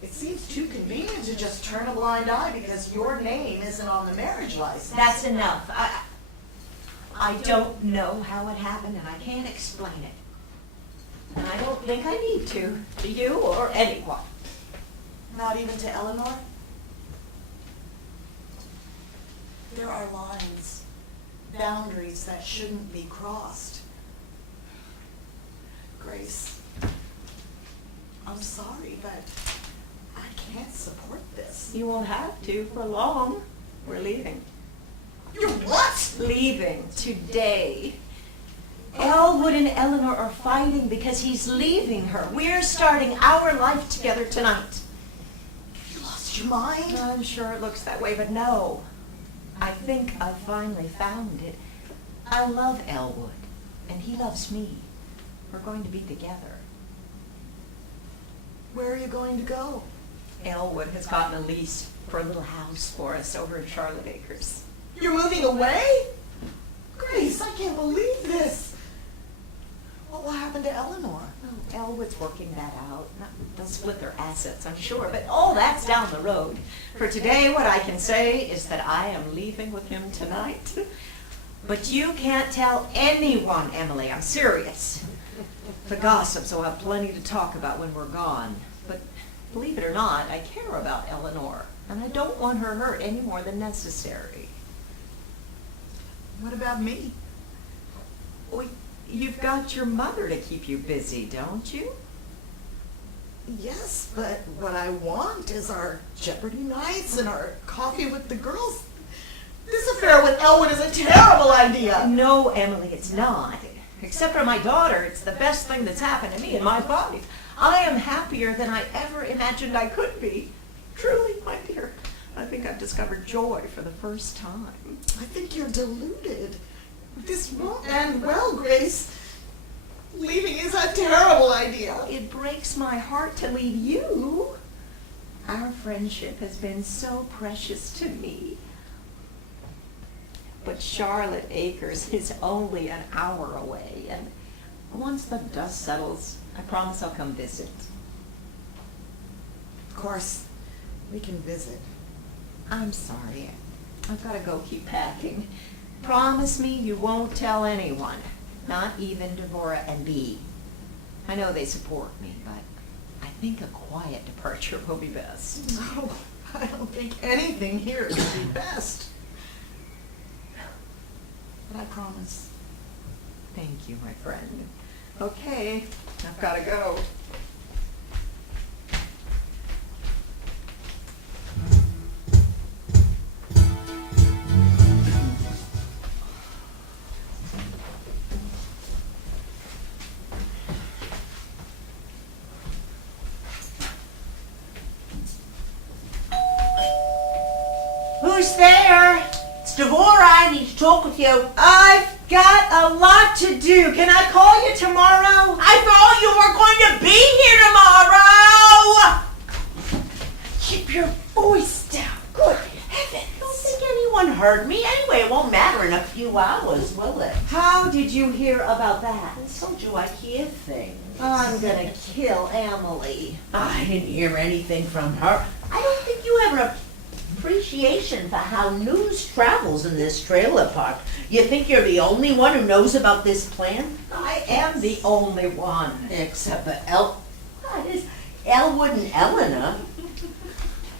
It seems too convenient to just turn a blind eye because your name isn't on the marriage license. That's enough. I don't know how it happened, and I can't explain it. And I don't think I need to you or anyone. Not even to Eleanor? There are lines, boundaries that shouldn't be crossed. Grace, I'm sorry, but I can't support this. You won't have to for long. We're leaving. You're what? Leaving today. Elwood and Eleanor are fighting because he's leaving her. We're starting our life together tonight. You lost your mind? I'm sure it looks that way, but no. I think I finally found it. I love Elwood, and he loves me. We're going to be together. Where are you going to go? Elwood has gotten a lease for a little house for us over in Charlotte Acres. You're moving away? Grace, I can't believe this. What will happen to Eleanor? Oh, Elwood's working that out. They'll split their assets, I'm sure, but all that's down the road. For today, what I can say is that I am leaving with him tonight. But you can't tell anyone, Emily. I'm serious. The gossips will have plenty to talk about when we're gone. But believe it or not, I care about Eleanor, and I don't want her hurt any more than necessary. What about me? Well, you've got your mother to keep you busy, don't you? Yes, but what I want is our Jeopardy nights and our coffee with the girls. This affair with Elwood is a terrible idea. No, Emily, it's not. Except for my daughter, it's the best thing that's happened to me in my life. I am happier than I ever imagined I could be. Truly, my dear. I think I've discovered joy for the first time. I think you're deluded. This won't end well, Grace. Leaving is a terrible idea. It breaks my heart to leave you. Our friendship has been so precious to me. But Charlotte Acres is only an hour away, and once the dust settles, I promise I'll come visit. Of course, we can visit. I'm sorry. I've got to go keep packing. Promise me you won't tell anyone, not even Deborah and Bee. I know they support me, but I think a quiet departure will be best. No, I don't think anything here is the best. But I promise. Thank you, my friend. Okay, I've gotta go. Who's there? It's Devora. I need to talk with you. I've got a lot to do. Can I call you tomorrow? I thought you were going to be here tomorrow! Keep your voice down. Good I heavens. don't think anyone heard me. Anyway, it won't matter in a few hours, will it? How did you hear about that? I told you I hear things. I'm gonna kill Emily. I didn't hear anything from her. I don't think you have an appreciation for how news travels in this trailer park. You think you're the only one who knows about this plan? I am the only one. Except for What is Elwood and Eleanor?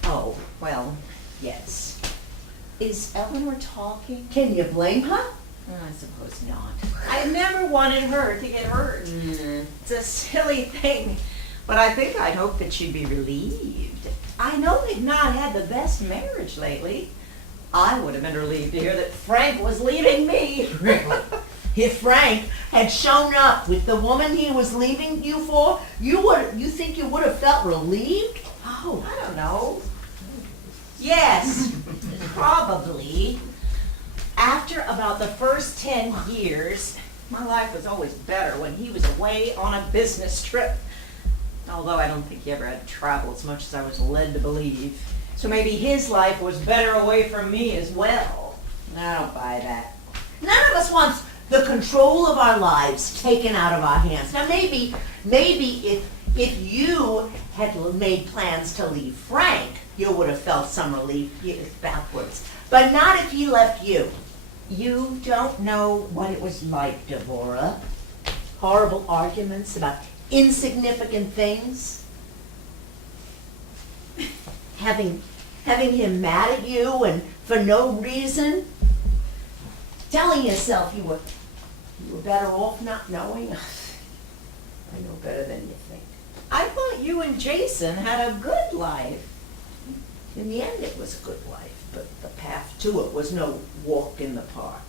Oh, well, yes. Is Eleanor talking? Can you blame her? I suppose not. I never wanted her to get hurt. It's a silly thing, but I think I'd hope that she'd be relieved. I know they've not had the best marriage lately. I would have been relieved to hear that Frank was leaving me. Really? If Frank had shown up with the woman he was leaving you for, you think you would have felt relieved? Oh, I don't know. Yes, probably. After about the first 10 years, my life was always better when he was away on a business trip. Although I don't think he ever had to travel as much as I was led to believe. So maybe his life was better away from me as well. I don't buy that. None of us wants the control of our lives taken out of our hands. Now maybe if you had made plans to leave Frank, you would have felt some relief backwards. But not if he left you. You don't know what it was like, Devora. Horrible arguments about insignificant things. Having him mad at you and for no reason. Telling yourself you were better off not knowing. I know better than you think. I thought you and Jason had a good life. In the end, it was a good life, but the path to it was no walk in the park.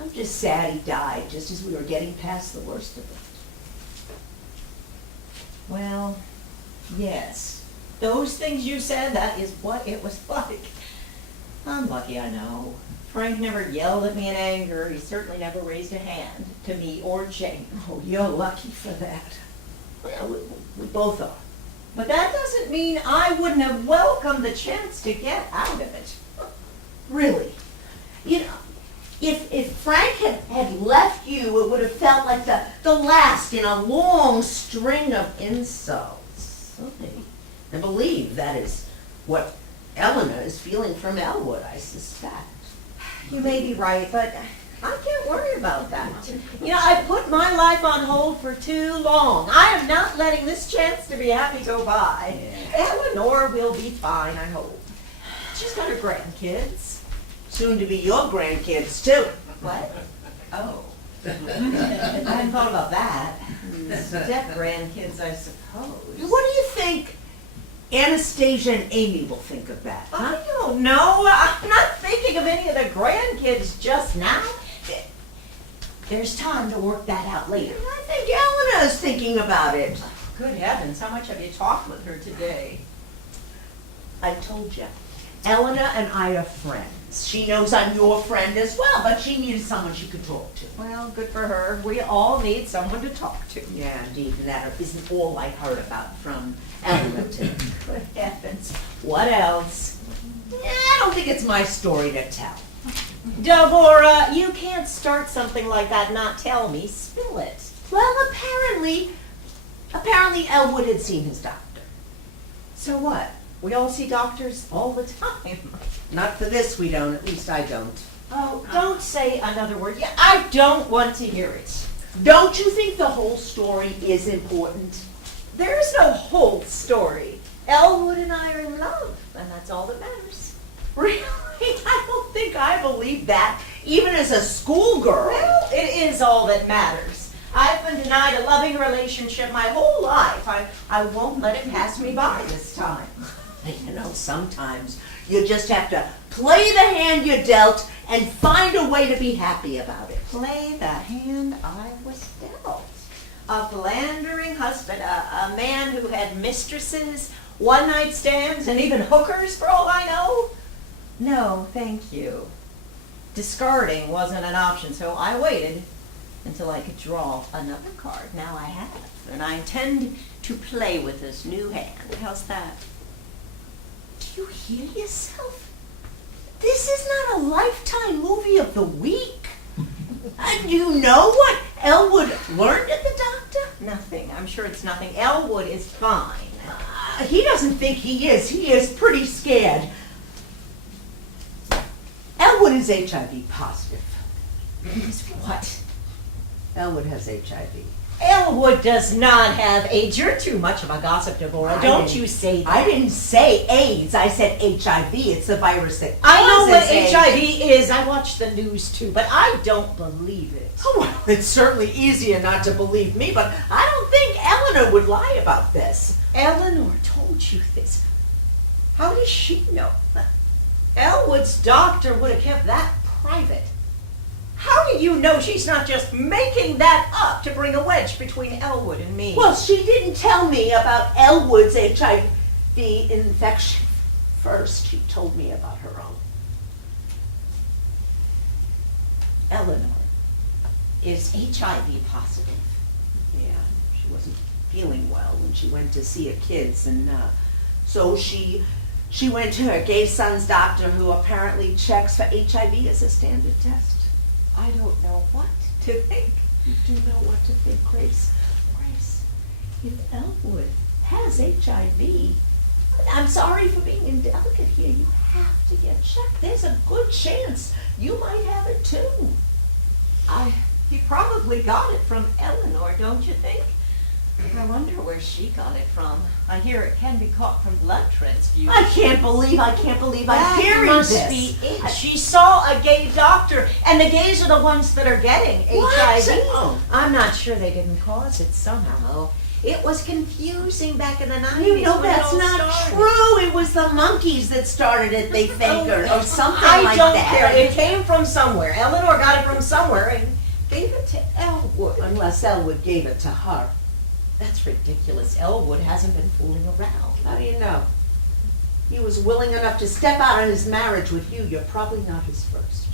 I'm just sad he died just as we were getting past the worst of it. Well, yes. Those things you said, that is what it was like. I'm lucky, I know. Frank never yelled at me in anger. He certainly never raised a hand to me or Jane. Oh, you're lucky for that. Well, we both are. But that doesn't mean I wouldn't have welcomed the chance to get out of it. Really. You know, if Frank had left you, it would have felt like the last in a long string of insults. I believe that is what Eleanor is feeling from Elwood, I suspect. You may be right, but I can't worry about that. You know, I put my life on hold for too long. I am not letting this chance to be happy go by. Eleanor will be fine, I hope. She's got her grandkids. Soon to be your grandkids, too. What? Oh. I hadn't thought about that. Step grandkids, I suppose. What do you think Anastasia and Amy will think of that? I don't know. I'm not thinking of any of the grandkids just now. There's time to work that out later. I think Eleanor's thinking about it. Good heavens, how much have you talked with her today? I told you, Eleanor and I are friends. She knows I'm your friend as well, but she needed someone she could talk to. Well, good for her. We all need someone to talk to. Yeah, indeed, and that isn't all I heard about from Eleanor today. Good heavens. What else? I don't think it's my story to tell. Devora, you can't start something like that and not tell me. Spill it. Well, apparently Elwood had seen his doctor. So what? We all see doctors all the time. Not for this, we don't. At least I don't. Oh, don't say another word. Yeah, I don't want to hear it. Don't you think the whole story is important? There's no whole story. Elwood and I are in love, and that's all that matters. Really? I don't think I believe that, even as a schoolgirl. Well, it is all that matters. I've been denied a loving relationship my whole life. I won't let it pass me by this time. You know, sometimes you just have to play the hand you're dealt and find a way to be happy about it. Play the hand I was dealt. A philandering husband, a man who had mistresses, one-night stands, and even hookers for all I know? No, thank you. Discarding wasn't an option, so I waited until I could draw another card. Now I have, and I intend to play with this new hand. How's that? Do you hear yourself? This is not a Lifetime movie of the week. And you know what Elwood learned at the doctor? Nothing. I'm sure it's nothing. Elwood is fine. He doesn't think he is. He is pretty scared. Elwood is HIV positive. Is what? Elwood has HIV. Elwood does not have AIDS. You're too much of a gossip, Deborah. Don't you say that. I didn't say AIDS. I said HIV. It's the virus that I know what causes AIDS. HIV is. I watch the news too, but I don't believe it. Oh, well, it's certainly easier not to believe me, but I don't think Eleanor would lie about this. Eleanor told you this. How does she know? Elwood's doctor would have kept that private. How do you know she's not just making that up to bring a wedge between Elwood and me? Well, she didn't tell me about Elwood's HIV infection first. She told me about her own. Eleanor is HIV positive. Yeah, she wasn't feeling well when she went to see her kids, and so she went to her gay son's doctor, who apparently checks for HIV as a standard test. I don't know what to think. You do know what to think, Grace. Grace, if Elwood has HIV, I'm sorry for being indelicate here, you have to get checked. There's a good chance you might have it too. He probably got it from Eleanor, don't you think? I wonder where she got it from. I hear it can be caught from blood transfusions. I can't believe I'm hearing That must this. be it. She saw a gay doctor, and the gays are the ones that are getting What? HIV. Oh. I'm not sure they didn't cause it somehow. It was confusing back in the 90s. You know, when it that's all not started. true. It was the monkeys that started it, they think, or something I like don't that. care. It came from somewhere. Eleanor got it from somewhere and gave it to Elwood. Unless Elwood gave it to her. That's ridiculous. Elwood hasn't been fooling around. How do you know? He was willing enough to step out on his marriage with you. You're probably not his first.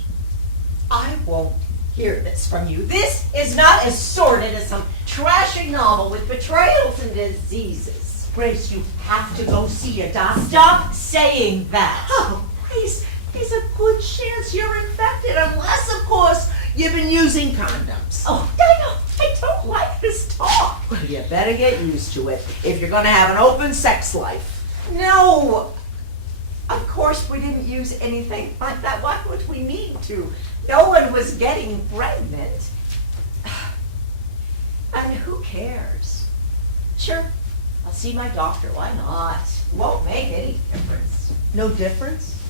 I won't hear this from you. This is not as sordid as some trashy novel with betrayals and diseases. Grace, you have to go see a doctor. Stop saying that. Oh, Grace, there's a good chance you're infected, unless, of course, you've been using condoms. Oh, I don't like this talk. Well, you better get used to it if you're going to have an open sex life. No. Of course we didn't use anything like that. Why would we need to? No one was getting pregnant. And who cares? Sure, I'll see my doctor. Why not? Won't make any difference. No difference?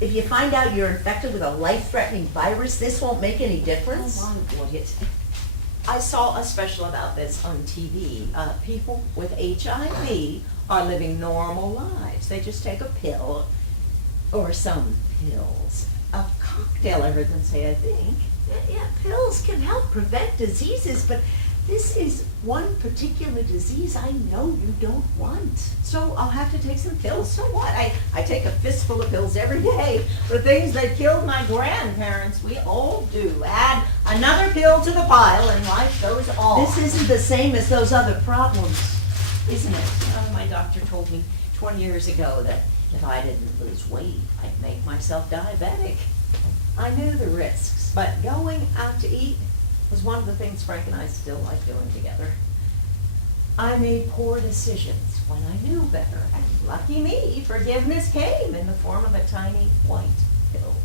If you find out you're infected with a life-threatening virus, this won't make any difference? Oh, would it? I saw a special about this on TV. People with HIV are living normal lives. They just take a pill, or some pills. A cocktail, I heard them say, I think. Yeah, pills can help prevent diseases, but this is one particular disease I know you don't want. So I'll have to take some pills. So what? I take a fistful of pills every day for things that killed my grandparents. We all do. Add another pill to the pile and life goes on. This isn't the same as those other problems. Isn't it? My doctor told me 20 years ago that if I didn't lose weight, I'd make myself diabetic. I knew the risks, but going out to eat was one of the things Frank and I still like doing together. I made poor decisions when I knew better, and lucky me, forgiveness came in the form of a tiny white pill.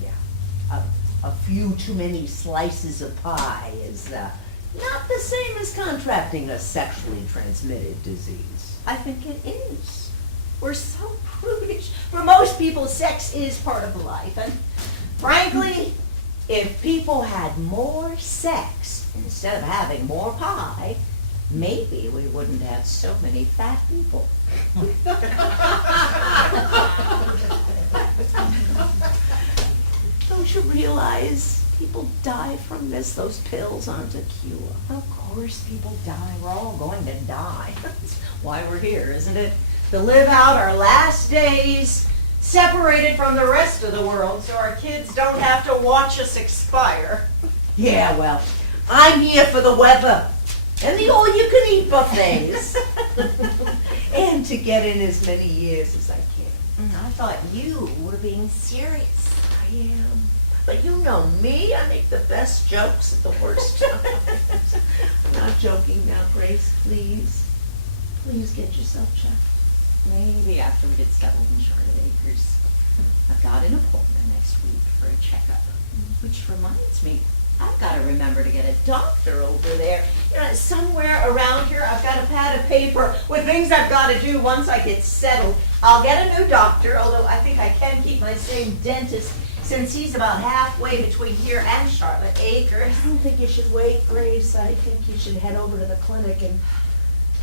Yeah, a few too many slices of pie is not the same as contracting a sexually transmitted disease. I think it is. We're so prudish. For most people, sex is part of life, and frankly, if people had more sex instead of having more pie, maybe we wouldn't have so many fat people. Don't you realize people die from this? Those pills aren't a cure. Of course people die. We're all going to die. That's why we're here, isn't it? To live out our last days separated from the rest of the world so our kids don't have to watch us expire. Yeah, well, I'm here for the weather and the all-you-can-eat buffets. And to get in as many years as I can. I thought you were being serious. I am. But you know me, I make the best jokes at the worst times. I'm not joking now, Grace, please. Please get yourself checked. Maybe after we get settled in Charlotte Acres. I've got an appointment next week for a checkup. Which reminds me, I've got to remember to get a doctor over there. You know, somewhere around here, I've got a pad of paper with things I've got to do once I get settled. I'll get a new doctor, although I think I can keep my same dentist since he's about halfway between here and Charlotte Acres. I don't think you should wait, Grace. I think you should head over to the clinic and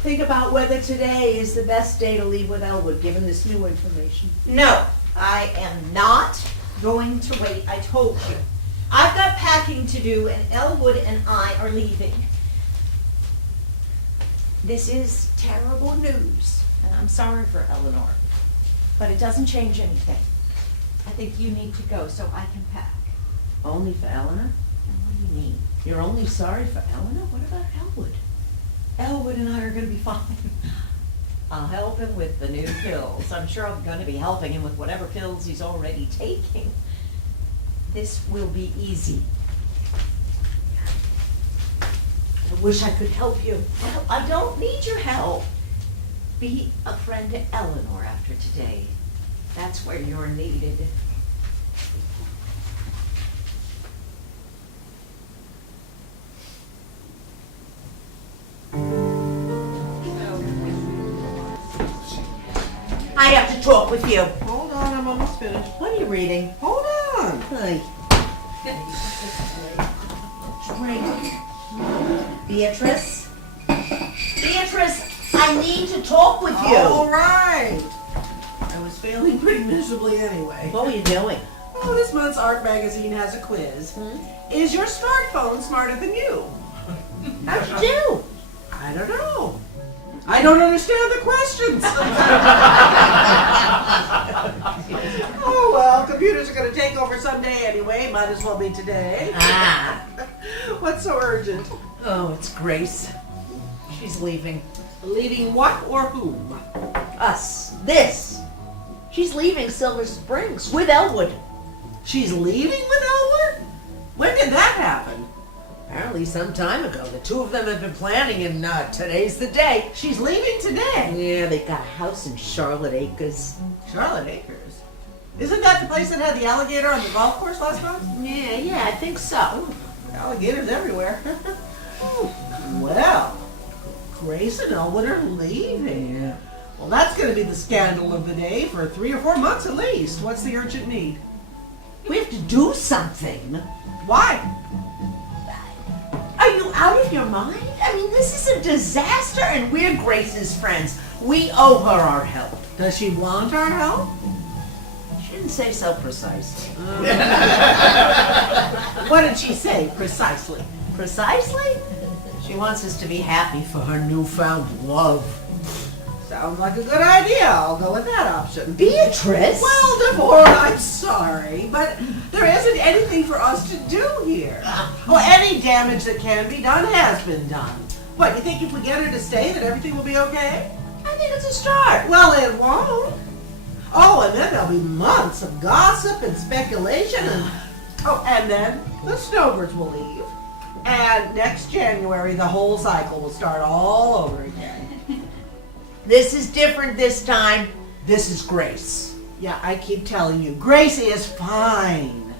think about whether today is the best day to leave with Elwood, given this new information. No, I am not going to wait. I told you. I've got packing to do, and Elwood and I are leaving. This is terrible news, and I'm sorry for Eleanor, but it doesn't change anything. I think you need to go so I can pack. Only for Eleanor? And what do you mean? You're only sorry for Eleanor? What about Elwood? Elwood and I are going to be fine. I'll help him with the new pills. I'm sure I'm going to be helping him with whatever pills he's already taking. This will be easy. I wish I could help you. Well, I don't need your help. Be a friend to Eleanor after today. That's where you're needed. I have to talk with you. Hold on, I'm almost finished. What are you reading? Hold on. Hey. Drink. Beatrice? Beatrice, I need to talk with you. All right. I was failing pretty miserably anyway. What were you doing? Oh, this month's art magazine has a quiz. Is your smartphone smarter than you? How'd you do? I don't know. I don't understand the questions. Oh, well, computers are going to take over someday anyway. Might as well be today. Ah. What's so urgent? Oh, it's Grace. She's leaving. Leaving what or whom? Us. This. She's leaving Silver Springs with Elwood. She's leaving with Elwood? When did that happen? Apparently some time ago. The two of them have been planning, and today's the day. She's leaving today. Yeah, they got a house in Charlotte Acres. Charlotte Acres? Isn't that the place that had the alligator on the golf course last month? Yeah, I think so. Alligators everywhere. Well, Grace and Elwood are leaving. Well, that's going to be the scandal of the day for 3 or 4 months at least. What's the urgent need? We have to do something. Why? Are you out of your mind? I mean, this is a disaster, and we're Grace's friends. We owe her our help. Does she want our help? She didn't say so precisely. What did she say precisely? Precisely? She wants us to be happy for her newfound love. Sounds like a good idea. I'll go with that option. Beatrice? Well, Devorah, I'm sorry, but there isn't anything for us to do here. Well, any damage that can be done has been done. What, you think if we get her to stay that everything will be okay? I think it's a start. Well, it won't. Oh, and then there'll be months of gossip and speculation and then the Snowbirds will leave. And next January, the whole cycle will start all over again. This is different this time. This is Grace. Yeah, I keep telling you, Grace is fine.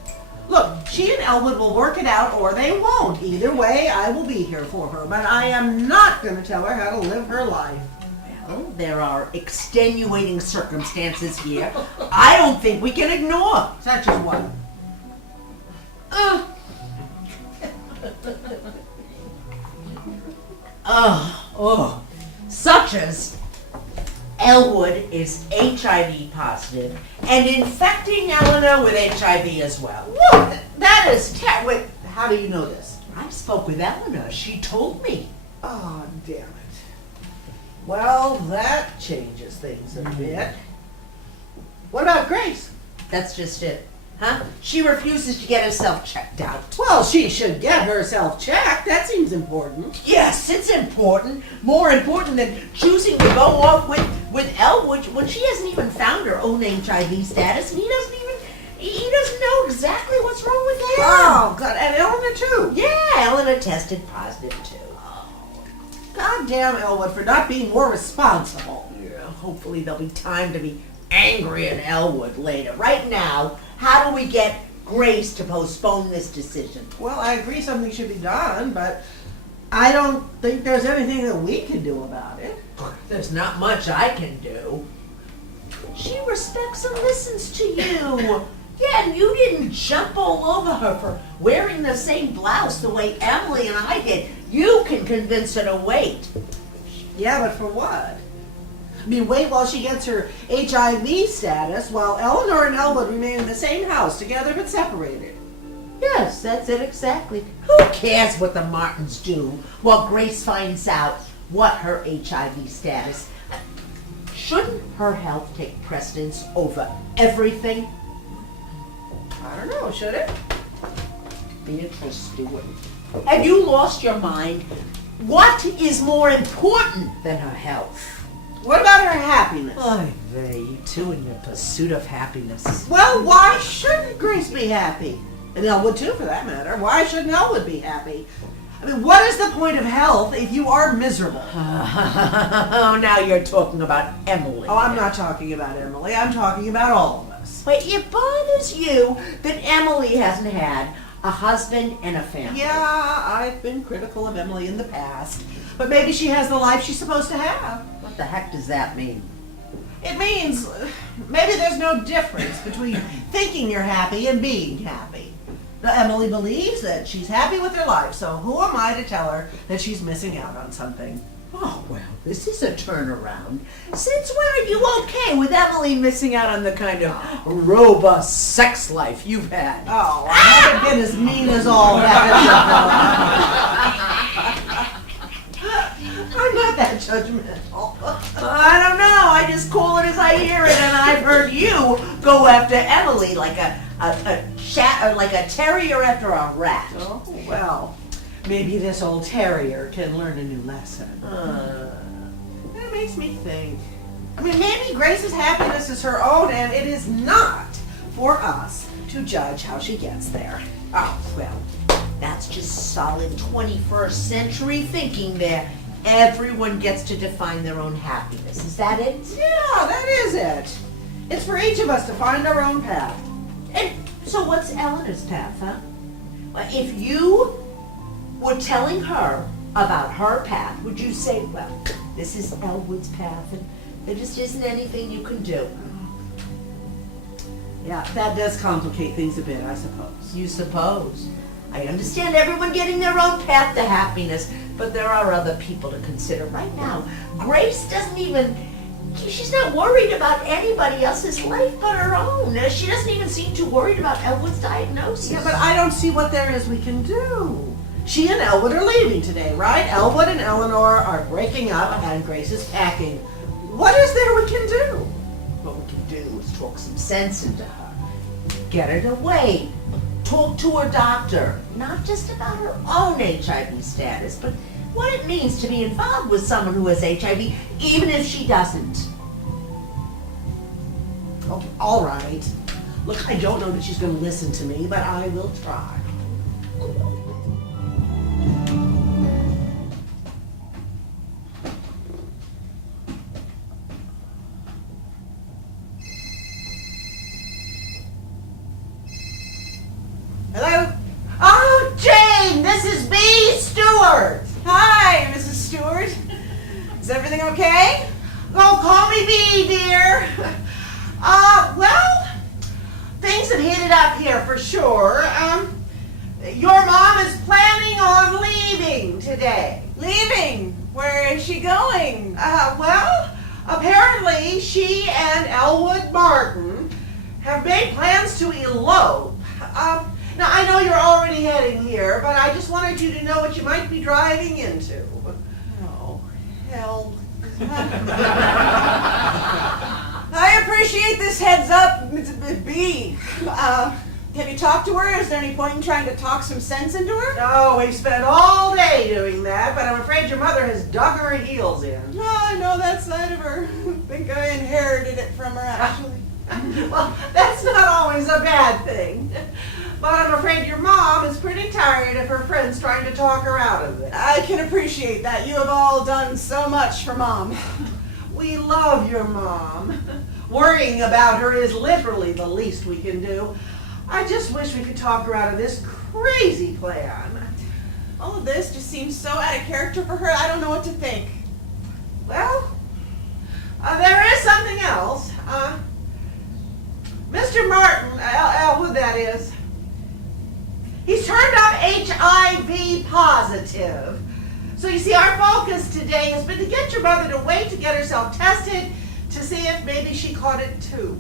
Look, she and Elwood will work it out or they won't. Either way, I will be here for her, but I am not going to tell her how to live her life. Well, there are extenuating circumstances here I don't think we can ignore. Such as what? Such as Elwood is HIV positive and infecting Eleanor with HIV as well. What? That is Wait, how do you know this? I spoke with Eleanor. She told me. Oh, damn it. Well, that changes things a bit. What about Grace? That's just it. Huh? She refuses to get herself checked out. Well, she should get herself checked. That seems important. Yes, it's important. More important than choosing to go off with Elwood when she hasn't even found her own HIV status, and he doesn't know exactly what's wrong with him. Oh, God, and Eleanor too. Yeah, Eleanor tested positive too. God damn Elwood for not being more responsible. Yeah, hopefully there'll be time to be angry at Elwood later. Right now, how do we get Grace to postpone this decision? Well, I agree something should be done, but I don't think there's anything that we can do about it. There's not much I can do. She respects and listens to you. Yeah, and you didn't jump all over her for wearing the same blouse the way Emily and I did. You can convince her to wait. Yeah, but for what? I mean, wait while she gets her HIV status while Eleanor and Elwood remain in the same house together but separated. Yes, that's it exactly. Who cares what the Martins do while Grace finds out what her HIV status? Shouldn't her health take precedence over everything? I don't know, should it? Beatrice Stewart. Have you lost your mind? What is more important than her health? What about her happiness? Oy vey, you two in your pursuit of happiness. Well, why shouldn't Grace be happy? And Elwood too, for that matter. Why shouldn't Elwood be happy? I mean, what is the point of health if you are miserable? Oh, now you're talking about Emily. Oh, I'm not talking about Emily. I'm talking about all of us. Wait, it bothers you that Emily hasn't had a husband and a family. Yeah, I've been critical of Emily in the past. But maybe she has the life she's supposed to have. What the heck does that mean? It means maybe there's no difference between thinking you're happy and being happy. Now, Emily believes that she's happy with her life, so who am I to tell her that she's missing out on something? Oh, well, this is a turnaround. Since when are you okay with Emily missing out on the kind of robust sex life you've had? Oh, I haven't been as mean as all that. I'm not that judgmental. I don't know. I just call it as I hear it, and I've heard you go after Emily like a terrier after a rat. Oh, well, maybe this old terrier can learn a new lesson. That makes me think. I mean, maybe Grace's happiness is her own, and it is not for us to judge how she gets there. Oh, well, that's just solid 21st century thinking there. Everyone gets to define their own happiness. Is that it? Yeah, that is it. It's for each of us to find our own path. And so what's Eleanor's path, huh? Well, if you were telling her about her path, would you say, well, this is Elwood's path, and there just isn't anything you can do? Yeah, that does complicate things a bit, I suppose. You suppose. I understand everyone getting their own path to happiness, but there are other people to consider. Right now, Grace doesn't even, she's not worried about anybody else's life but her own. She doesn't even seem too worried about Elwood's diagnosis. Yeah, but I don't see what there is we can do. She and Elwood are leaving today, right? Elwood and Eleanor are breaking up and Grace is packing. What is there we can do? What we can do is talk some sense into her. Get her to wait. Talk to her doctor, not just about her own HIV status, but what it means to be involved with someone who has HIV, even if she doesn't. Oh, all right. Look, I don't know that she's going to listen to me, but I will try. Hello? Oh, Jane, this is B. Stewart. Hi, Mrs. Stewart. Is everything okay? Oh, call me B, dear. Well, things have heated up here for sure. Your mom is planning on leaving today. Leaving? Where is she going? Well, apparently she and Elwood Martin have made plans to elope. Now, I know you're already heading here, but I just wanted you to know what you might be driving into. Oh, hell. I appreciate this heads up, B. Have you talked to her? Is there any point in trying to talk some sense into her? Oh, we spent all day doing that, but I'm afraid your mother has dug her heels in. No, I know that side of her. I think I inherited it from her, actually. Well, that's not always a bad thing. But I'm afraid your mom is pretty tired of her friends trying to talk her out of it. I can appreciate that. You have all done so much for Mom. We love your mom. Worrying about her is literally the least we can do. I just wish we could talk her out of this crazy plan. All of this just seems so out of character for her. I don't know what to think. Well, there is something else. Mr. Martin, Elwood that is, he's turned up HIV positive. So you see, our focus today has been to get your mother to wait to get herself tested to see if maybe she caught it too.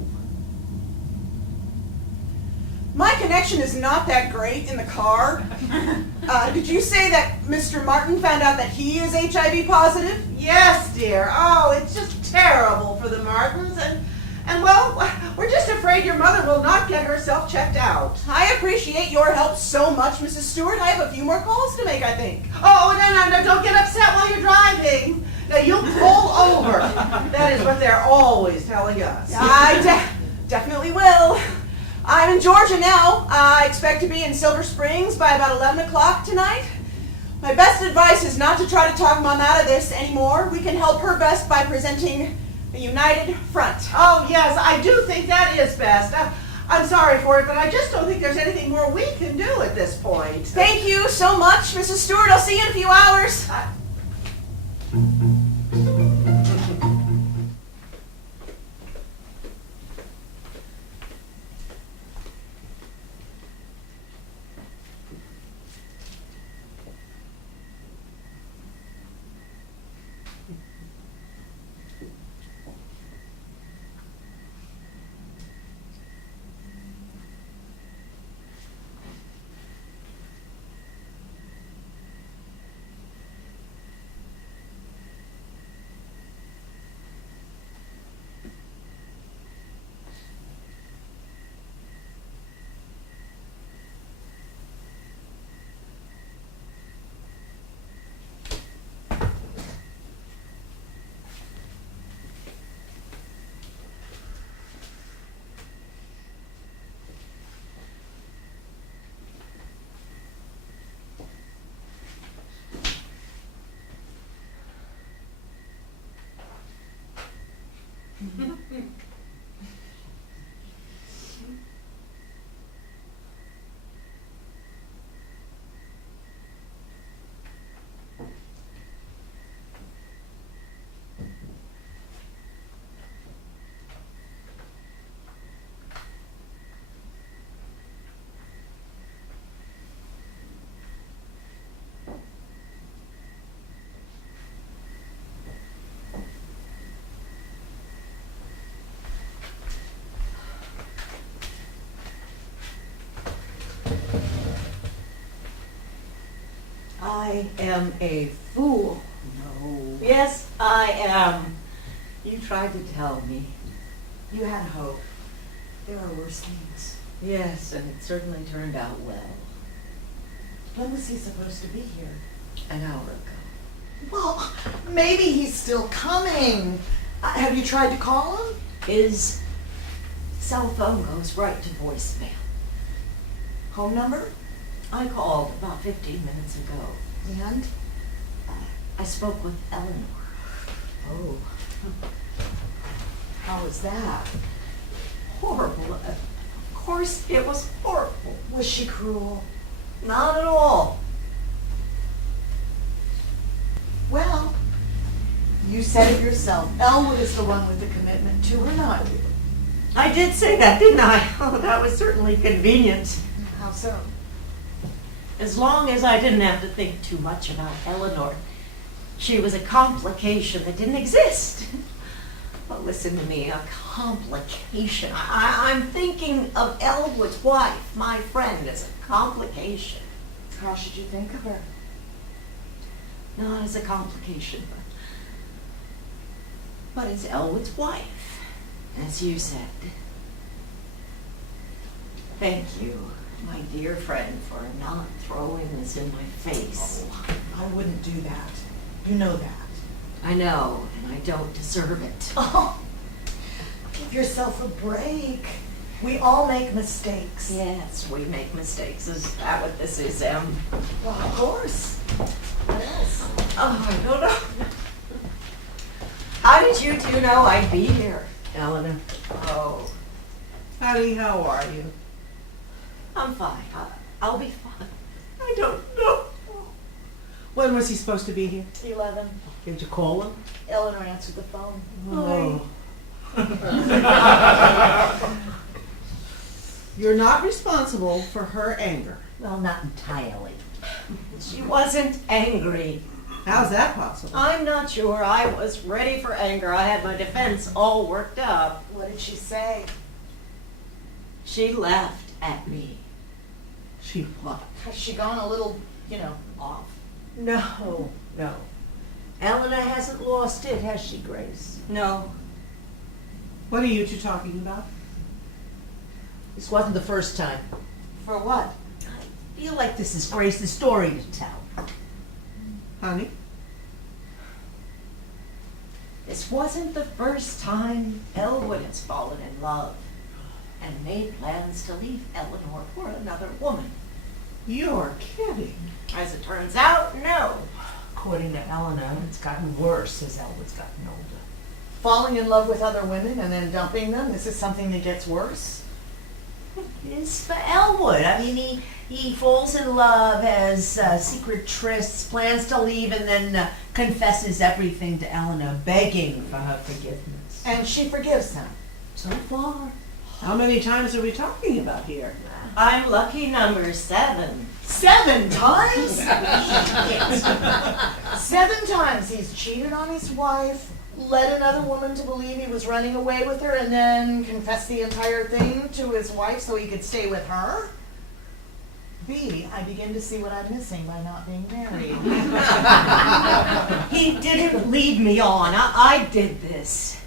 My connection is not that great in the car. Did you say that Mr. Martin found out that he is HIV positive? Yes, dear. Oh, it's just terrible for the Martins. And well, we're just afraid your mother will not get herself checked out. I appreciate your help so much, Mrs. Stewart. I have a few more calls to make, I think. Oh, no, don't get upset while you're driving. Now, you pull over. That is what they're always telling us. I definitely will. I'm in Georgia now. I expect to be in Silver Springs by about 11 o'clock tonight. My best advice is not to try to talk Mom out of this anymore. We can help her best by presenting a united front. Oh, yes, I do think that is best. I'm sorry for it, but I just don't think there's anything more we can do at this point. Thank you so much, Mrs. Stewart. I'll see you in a few hours. I am a fool. No. Yes, I am. You tried to tell me. You had hope. There are worse things. Yes, and it certainly turned out well. When was he supposed to be here? An hour ago. Well, maybe he's still coming. Have you tried to call him? His cell phone goes right to voicemail. Home number? I called about 15 minutes ago. And? I spoke with Eleanor. Oh. How was that? Horrible. Of course, it was horrible. Was she cruel? Not at all. Well, you said it yourself. Elwood is the one with the commitment to her, not you. I did say that, didn't I? Oh, that was certainly convenient. How so? As long as I didn't have to think too much about Eleanor. She was a complication that didn't exist. But listen to me, a complication. I'm thinking of Elwood's wife, my friend, as a complication. How should you think of her? Not as a complication, but as Elwood's wife, as you said. Thank you, my dear friend, for not throwing this in my face. Oh, I wouldn't do that. You know that. I know, and I don't deserve it. Oh, give yourself a break. We all make mistakes. Yes, we make mistakes. Is that what this is, Em? Well, of course. What else? Oh, I don't know. How did you two know I'd be here? Eleanor. Oh, Honey, how are you? I'm fine. I'll be fine. I don't know. When was he supposed to be here? 11. Did you call him? Eleanor answered the phone. Oh. You're not responsible for her anger. Well, not entirely. She wasn't angry. How's that possible? I'm not sure I was ready for anger. I had my defense all worked up. What did she say? She laughed at me. She what? Has she gone a little, off? No. Eleanor hasn't lost it, has she, Grace? No. What are you two talking about? This wasn't the first time. For what? I feel like this is Grace's story to tell. Honey? This wasn't the first time Elwood has fallen in love and made plans to leave Eleanor for another woman. You're kidding. As it turns out, no. According to Eleanor, it's gotten worse as Elwood's gotten older. Falling in love with other women and then dumping them? This is something that gets worse? It is for Elwood. I mean, he falls in love, has secret trysts, plans to leave, and then confesses everything to Eleanor, begging for her forgiveness. And she forgives him. So far. How many times are we talking about here? I'm lucky number 7. 7 times? 7 times he's cheated on his wife, led another woman to believe he was running away with her, and then confessed the entire thing to his wife so he could stay with her? B, I begin to see what I'm missing by not being married. He didn't lead me on. I did this.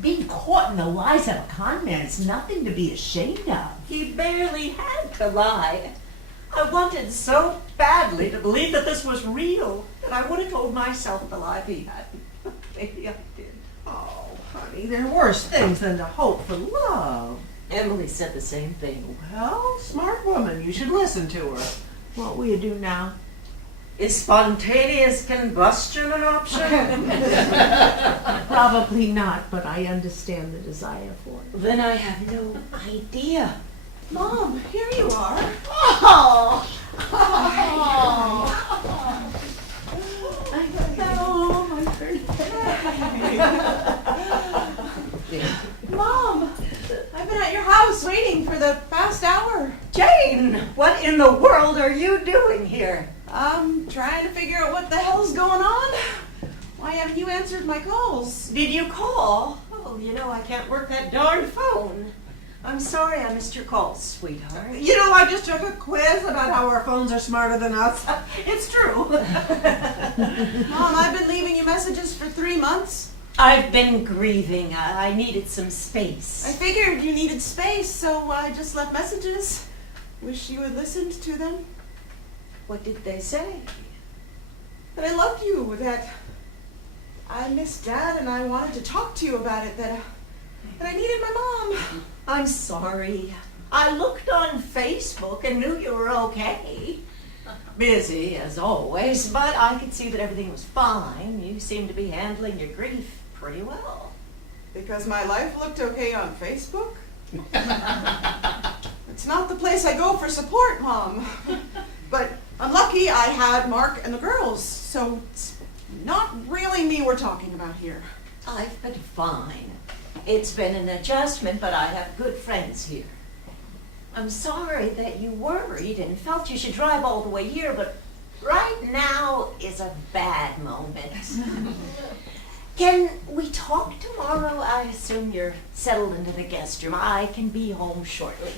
Being caught in the lies of a con man is nothing to be ashamed of. He barely had to lie. I wanted so badly to believe that this was real that I would have told myself the lie he had. Maybe I did. Oh, honey, there are worse things than to hope for love. Emily said the same thing. Well, smart woman, you should listen to her. What will you do now? Is spontaneous combustion an option? Probably not, but I understand the desire for it. Then I have no idea. Mom, here you are. Oh! Oh, my Mom, I've been at your house waiting for the past hour. Jane, what in the world are you doing here? I'm trying to figure out what the hell's going on. Why haven't you answered my calls? Did you call? Oh, I can't work that darn phone. I'm sorry I missed your calls, sweetheart. You know, I just took a quiz about how our phones are smarter than us. It's true. Mom, I've been leaving you messages for 3 months. I've been grieving. I needed some I space. figured you needed space, so I just left messages. Wish you had listened to them. What did they say? That I loved you, that I missed Dad and I wanted to talk to you about it, that I needed my mom. I'm sorry. I looked on Facebook and knew you were okay. Busy, as always, but I could see that everything was fine. You seem to be handling your grief pretty well. Because my life looked okay on Facebook? It's not the place I go for support, Mom. But I'm lucky I had Mark and the girls, so it's not really me we're talking about here. I've been fine. It's been an adjustment, but I have good friends here. I'm sorry that you worried and felt you should drive all the way here, but right now is a bad moment. Can we talk tomorrow? I assume you're settled into the guest room. I can be home shortly.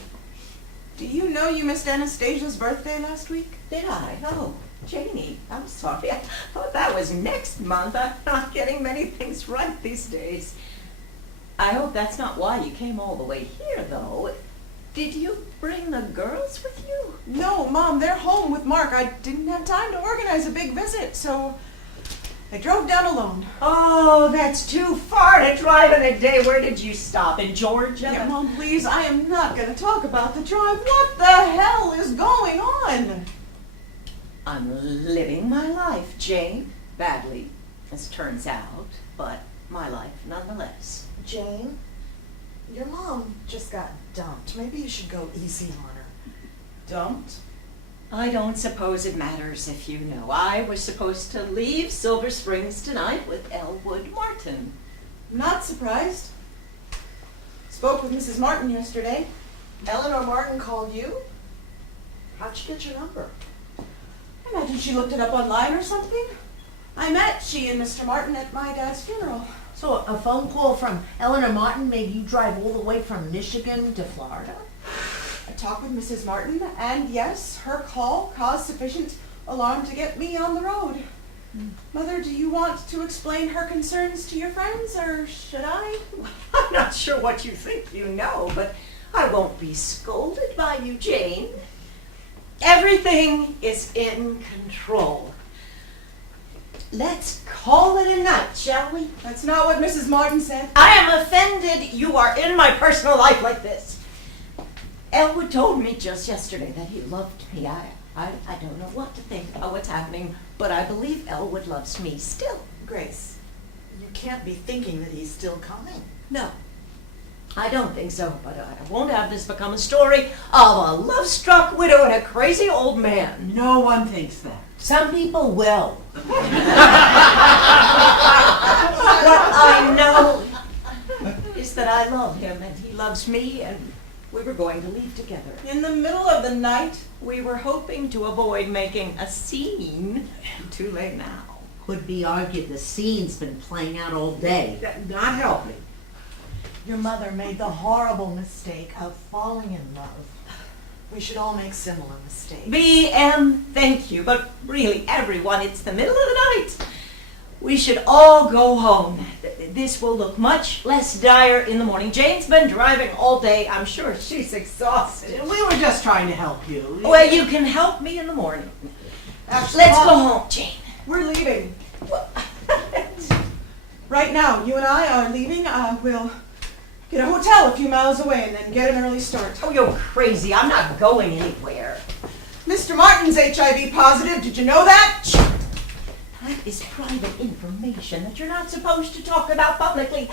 Do you know you missed Anastasia's birthday last week? Did I? Oh, Janie, I'm sorry. I thought that was next month. I'm not getting many things right these days. I hope that's not why you came all the way here, though. Did you bring the girls with you? No, Mom, they're home with Mark. I didn't have time to organize a big visit, so I drove down alone. Oh, that's too far to drive in a day. Where did you stop? In Georgia? Yeah, Mom, please, I am not going to talk about the drive. What the hell is going on? I'm living my life, Jane. Badly, as turns out, but my life nonetheless. Jane, your mom just got dumped. Maybe you should go easy on her. Dumped? I don't suppose it matters if you know. I was supposed to leave Silver Springs tonight with Elwood Martin. Not surprised. Spoke with Mrs. Martin yesterday. Eleanor Martin called you? How'd she get your number? I imagine she looked it up online or something. I met she and Mr. Martin at my dad's funeral. So a phone call from Eleanor Martin made you drive all the way from Michigan to Florida? I talked with Mrs. Martin, and yes, her call caused sufficient alarm to get me on the road. Mother, do you want to explain her concerns to your friends, or should I? I'm not sure what you think you know, but I won't be scolded by you, Jane. Everything is in control. Let's call it a night, shall we? That's not what Mrs. Martin said. I am offended you are in my personal life like this. Elwood told me just yesterday that he loved me. I don't know what to think about what's happening, but I believe Elwood loves me still. Grace, you can't be thinking that he's still coming. No, I don't think so, but I won't have this become a story of a love-struck widow and a crazy old man. No one thinks that. Some people will. What I know is that I love him and he loves me, and we were going to leave together. In the middle of the night? We were hoping to avoid making a scene. Too late now. Could be argued the scene's been playing out all day. Not helping. Your mother made the horrible mistake of falling in love. We should all make similar mistakes. BM, thank you, but really, everyone, it's the middle of the night. We should all go home. This will look much less dire in the morning. Jane's been driving all day. I'm sure she's exhausted. We were just trying to help you. Well, you can help me in the morning. Actually, Let's go Mom, home, Jane. We're leaving. Right now, you and I are leaving. We'll get a hotel a few miles away and then get an early start. Oh, you're crazy. I'm not going anywhere. Mr. Martin's HIV positive. Did you know that? That is private information that you're not supposed to talk about publicly.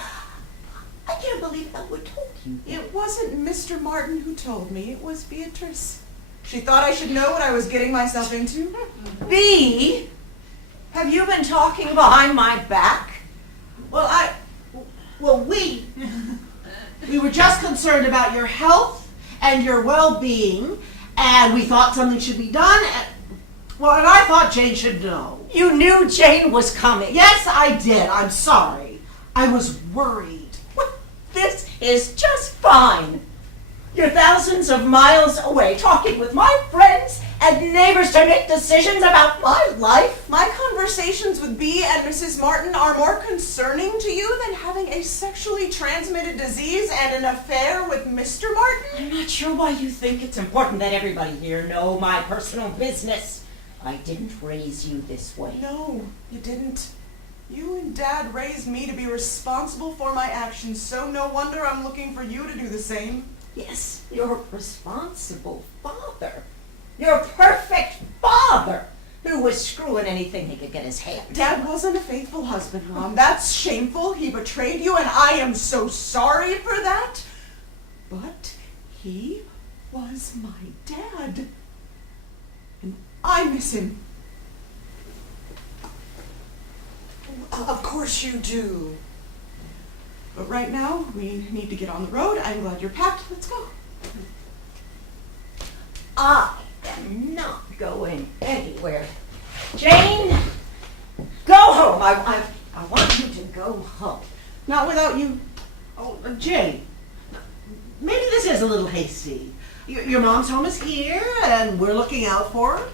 I can't believe Elwood told you. It wasn't Mr. Martin who told me. It was Beatrice. She thought I should know what I was getting myself into. B, have you been talking behind my back? We were just concerned about your health and your well-being, and we thought something should be done. And I thought Jane should know. You knew Jane was coming. Yes, I did. I'm sorry. I was worried. This is just fine. You're thousands of miles away talking with my friends and neighbors to make decisions about my life. My conversations with B and Mrs. Martin are more concerning to you than having a sexually transmitted disease and an affair with Mr. Martin? I'm not sure why you think it's important that everybody here know my personal business. I didn't raise you this way. No, you didn't. You and Dad raised me to be responsible for my actions, so no wonder I'm looking for you to do the same. Yes, you're a responsible father. Your perfect father who was screwing anything he could get his hand. Dad wasn't a faithful husband, Mom. That's shameful. He betrayed you, and I am so sorry for that. But he was my dad. And I miss him. Of course you do. But right now, we need to get on the road. I'm glad you're packed. Let's go. everywhere. Jane, go home. I want you to go home. Not without you. Oh, Jane, maybe this is a little hasty. Your mom's home is here, and we're looking out for her.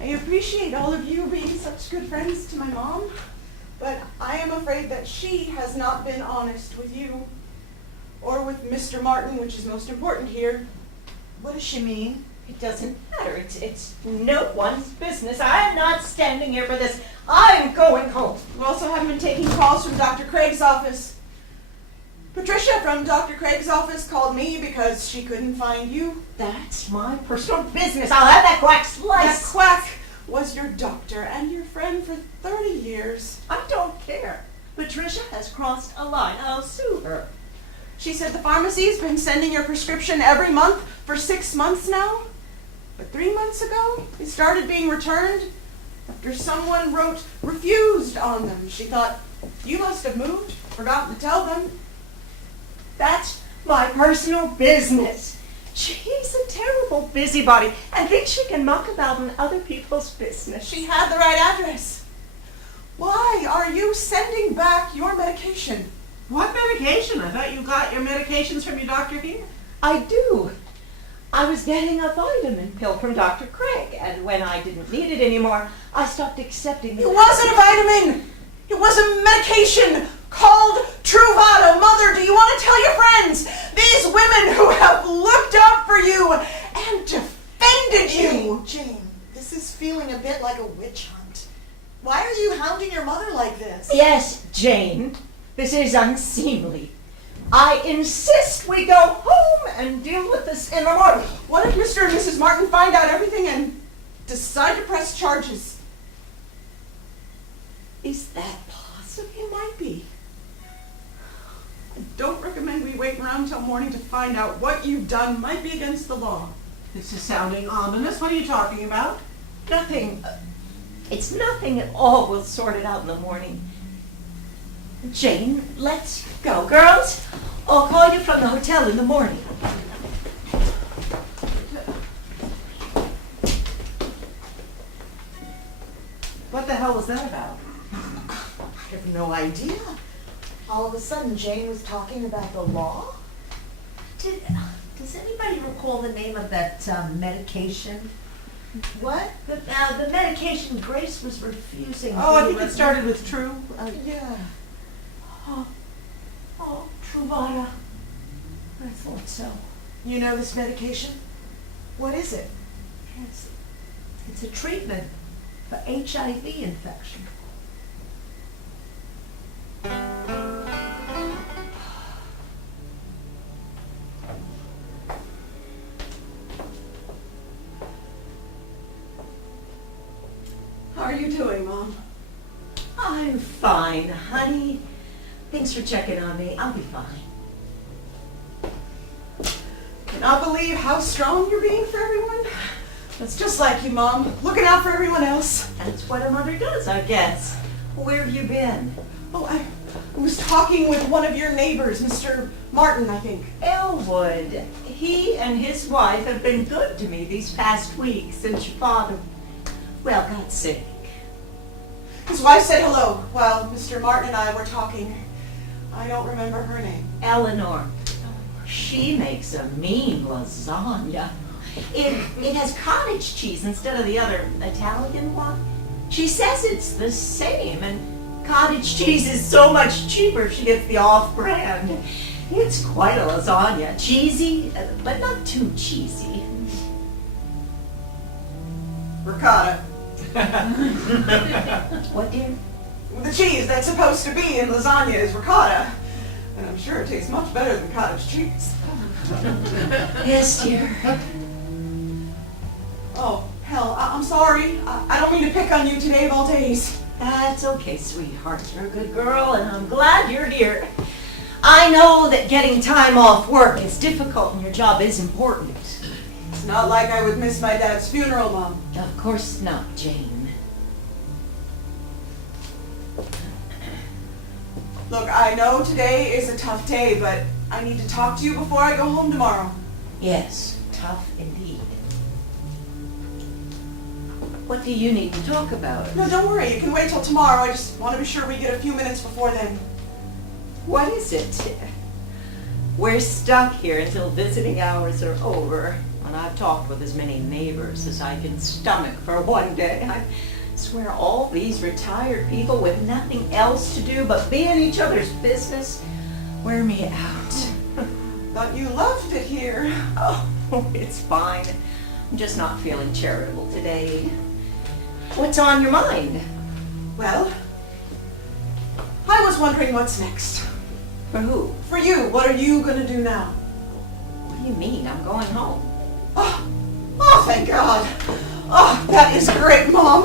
I appreciate all of you being such good friends to my mom, but I am afraid that she has not been honest with you, or with Mr. Martin, which is most important here. What does she mean? It doesn't matter. It's no one's business. I'm not standing here for this. I'm going home. We also haven't been taking calls from Dr. Craig's office. Patricia from Dr. Craig's office called me because she couldn't find you. That's my personal business. I'll have that quack That sliced. quack was your doctor and your friend for 30 years. I don't care. Patricia has crossed a line. I'll sue her. She said the pharmacy's been sending your prescription every month for 6 months now. But 3 months ago, it started being returned after someone wrote refused on them. She thought, you must have moved, forgotten to tell them. That's my personal business. She's a terrible busybody and thinks she can muck about in other people's business. She had the right address. Why are you sending back your medication? What medication? I thought you got your medications from your doctor here. I do. I was getting a vitamin pill from Dr. Craig, and when I didn't need it anymore, I stopped accepting it. It wasn't a vitamin. It was a medication called Truvada. Mother, do you want to tell your friends? These women who have looked out for you and defended you. Jane, this is feeling a bit like a witch hunt. Why are you hounding your mother like this? Yes, Jane, this is unseemly. I insist we go home and deal with this in the morning. What if Mr. and Mrs. Martin find out everything and decide to press charges? Is that possible? It might be. I don't recommend we wait around till morning to find out what you've done might be against the law. This is sounding ominous. What are you talking about? Nothing. It's nothing at all. We'll sort it out in the morning. Jane, let's go. Girls, I'll call you from the hotel in the morning. What the hell was that about? I have no idea. All of a sudden, Jane was talking about the law? Does anybody recall the name of that medication? What? The medication Grace was refusing. Oh, I to, think it started with True. Yeah. Oh, Truvada. I thought so. You know this medication? What is it? It's a treatment for HIV infection. How are you doing, Mom? I'm fine, honey. Thanks for checking on me. I'll be fine. Cannot believe how strong you're being for everyone. That's just like you, Mom. Looking out for everyone else. That's what a mother does, I guess. Where have you been? Oh, I was talking with one of your neighbors, Mr. Martin, I think. Elwood. He and his wife have been good to me these past weeks since your father, well, got sick. His wife said hello while Mr. Martin and I were talking. I don't remember her name. Eleanor. She makes a mean lasagna. It has cottage cheese instead of the other Italian one. She says it's the same, and cottage cheese is so much cheaper if she gets the off-brand. It's quite a lasagna. Cheesy, but not too cheesy. Ricotta. What, dear? The cheese that's supposed to be in lasagna is ricotta. And I'm sure it tastes much better than cottage cheese. Yes, dear. Oh, hell, I'm sorry. I don't mean to pick on you today of all days. That's okay, sweetheart. You're a good girl, and I'm glad you're here. I know that getting time off work is difficult, and your job is important. It's not like I would miss my dad's funeral, Mom. Of course not, Jane. Look, I know today is a tough day, but I need to talk to you before I go home tomorrow. Yes, tough indeed. What do you need to talk about? No, don't worry. You can wait till tomorrow. I just want to be sure we get a few minutes before then. What is it? We're stuck here until visiting hours are over, and I've talked with as many neighbors as I can stomach for one day. I swear all these retired people with nothing else to do but be in each other's business wear me out. Thought you loved it here. Oh, it's fine. I'm just not feeling charitable today. What's on your mind? Well, I was wondering what's next. For who? For you, what are you gonna do now? What do you mean? I'm going home. Oh, thank God. Oh, that is great, Mom.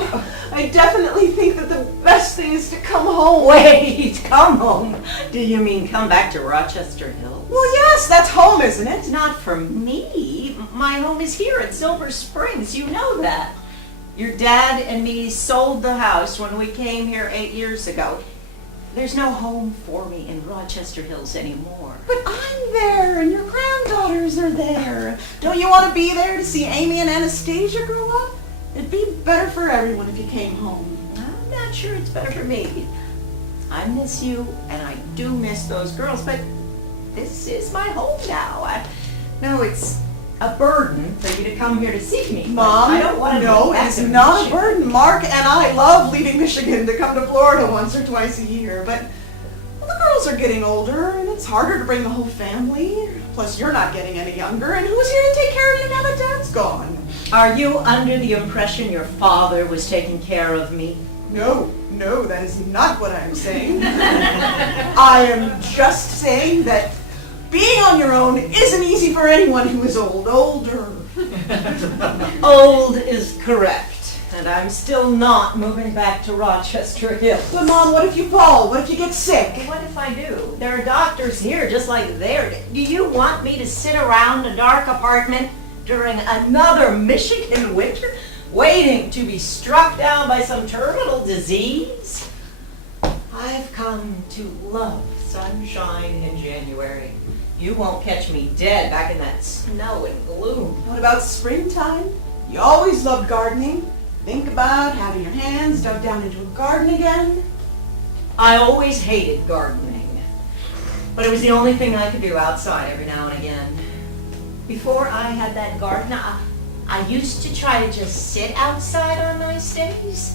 I definitely think that the best thing is to come home. Wait, come home? Do you mean come back to Rochester Hills? Well, yes, that's home, isn't it? Not for me. My home is here at Silver Springs. You know that. Your dad and me sold the house when we came here 8 years ago. There's no home for me in Rochester Hills anymore. But I'm there, and your granddaughters are there. Don't you want to be there to see Amy and Anastasia grow up? It'd be better for everyone if you came home. I'm not sure it's better for me. I miss you, and I do miss those girls, but this is my home now. I know it's a burden for you to come here to see me. Mom, I don't want to no, go back it's to not a Michigan. burden. Mark and I love leaving Michigan to come to Florida once or twice a year, but well, the girls are getting older, and it's harder to bring the whole family. Plus, you're not getting any younger, and who's here to take care of you now that Dad's gone? Are you under the impression your father was taking care of me? No, that is not what I'm saying. I am just saying that being on your own isn't easy for anyone who is older. Old is correct, and I'm still not moving back to Rochester Hills. But Mom, what if you fall? What if you get sick? What if I do? There are doctors here just like there. Do you want me to sit around a dark apartment during another Michigan winter, waiting to be struck down by some terminal disease? I've come to love sunshine in January. You won't catch me dead back in that snow and gloom. What about springtime? You always loved gardening. Think about having your hands dug down into a garden again. I always hated gardening, but it was the only thing I could do outside every now and again. Before I had that garden, I used to try to just sit outside on nice days,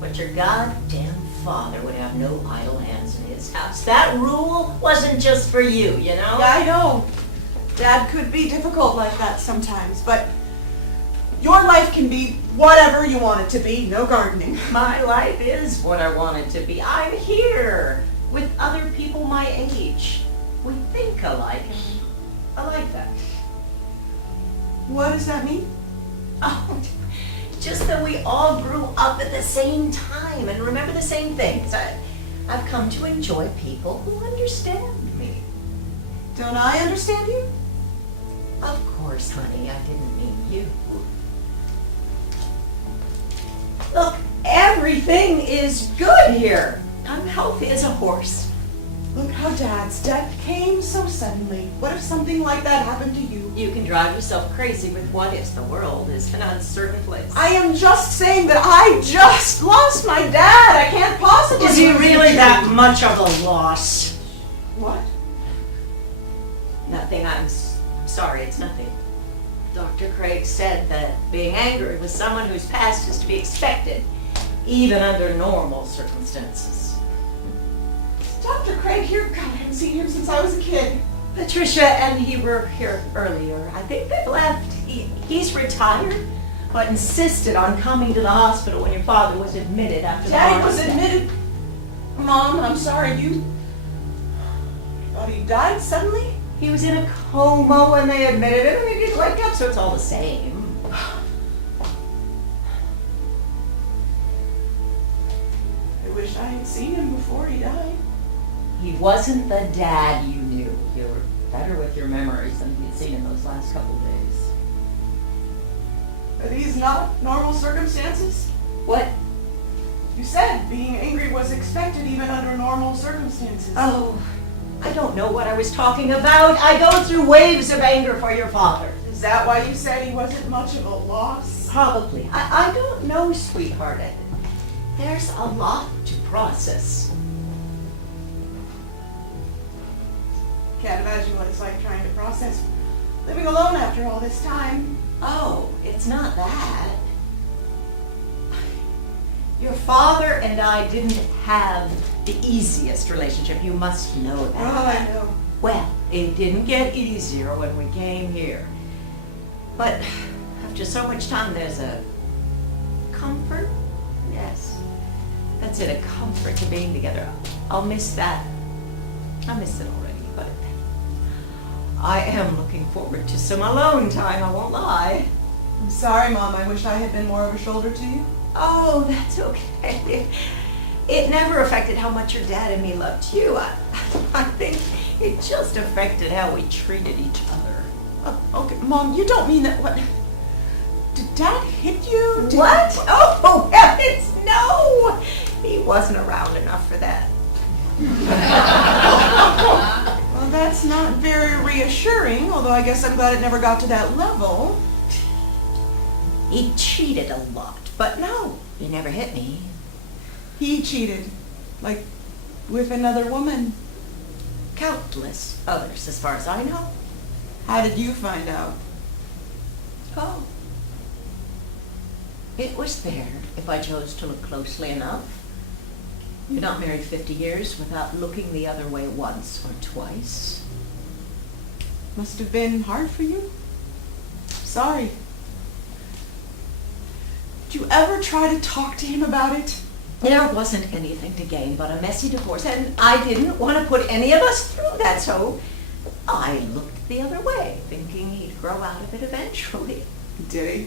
but your goddamn father would have no idle hands in his house. That rule wasn't just for you, you know? Yeah, I know. Dad could be difficult like that sometimes, but your life can be whatever you want it to be, no gardening. My life is what I want it to be. I'm here with other people my age. We think alike, and I like that. What does that mean? Oh, just that we all grew up at the same time and remember the same things. I've come to enjoy people who understand me. Don't I understand you? Of course, honey, I didn't mean you. Look, everything is good here. I'm healthy as a horse. Look how Dad's death came so suddenly. What if something like that happened to you? You can drive yourself crazy with what ifs. The world is an uncertain place. I am just saying that I just lost my dad. I can't possibly. Is he lose really you. that much of a loss? What? Nothing. I'm sorry, it's nothing. Dr. Craig said that being angry with someone who's passed is to be expected, even under normal circumstances. Dr. Craig here? God, I haven't seen him since I was a kid. Patricia and he were here earlier. I think they've left. He's retired, but insisted on coming to the hospital when your father was admitted after the Daddy heart was attack. admitted. Mom, I'm sorry, you thought he died suddenly? He was in a coma when they admitted him, and he didn't wake up, so it's all the same. I wish I had seen him before he died. He wasn't the dad you knew. You were better with your memories than you'd seen in those last couple days. Are these not normal circumstances? What? You said being angry was expected even under normal circumstances. Oh, I don't know what I was talking about. I go through waves of anger for your father. Is that why you said he wasn't much of a loss? Probably. I don't know, sweetheart. There's a lot to process. Can't imagine what it's like trying to process living alone after all this time. Oh, it's not that. Your father and I didn't have the easiest relationship. You must know that. Oh, I know. Well, it didn't get easier when we came here. But after so much time, there's a comfort. Yes, that's it, a comfort to being together. I'll miss that. I miss it already, but I am looking forward to some alone time, I won't lie. I'm sorry, Mom. I wish I had been more of a shoulder to you. Oh, that's okay. It never affected how much your dad and me loved you. I think it just affected how we treated each other. Okay, Mom, you don't mean that. What? Did Dad hit you? What? Oh, heavens, no! He wasn't around enough for that. Well, that's not very reassuring, although I guess I'm glad it never got to that level. He cheated a lot, but no, he never hit me. He cheated. Like, with another woman. Countless others, as far as I know. How did you find out? Oh. It was there, if I chose to look closely enough. You're not married 50 years without looking the other way once or twice. Must have been hard for you. Sorry. Did you ever try to talk to him about it? There wasn't anything to gain but a messy divorce, and I didn't want to put any of us through that, so I looked the other way, thinking he'd grow out of it eventually. Did he?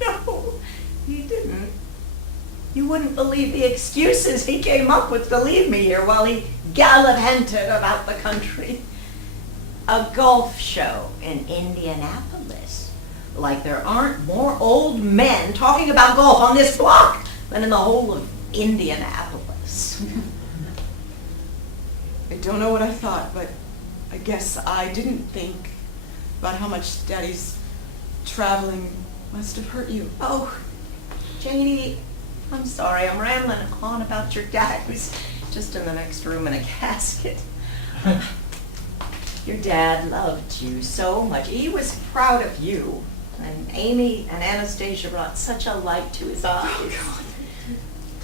No, he didn't. You wouldn't believe the excuses he came up with to leave me here while he gallivanted about the country. A golf show in Indianapolis. Like there aren't more old men talking about golf on this block than in the whole of Indianapolis. I don't know what I thought, but I guess I didn't think about how much Daddy's traveling must have hurt you. Oh, Janie, I'm sorry, I'm rambling on about your dad who's just in the next room in a casket. Your dad loved you so much. He was proud of you. And Amy and Anastasia brought such a light to his eyes. Oh, God.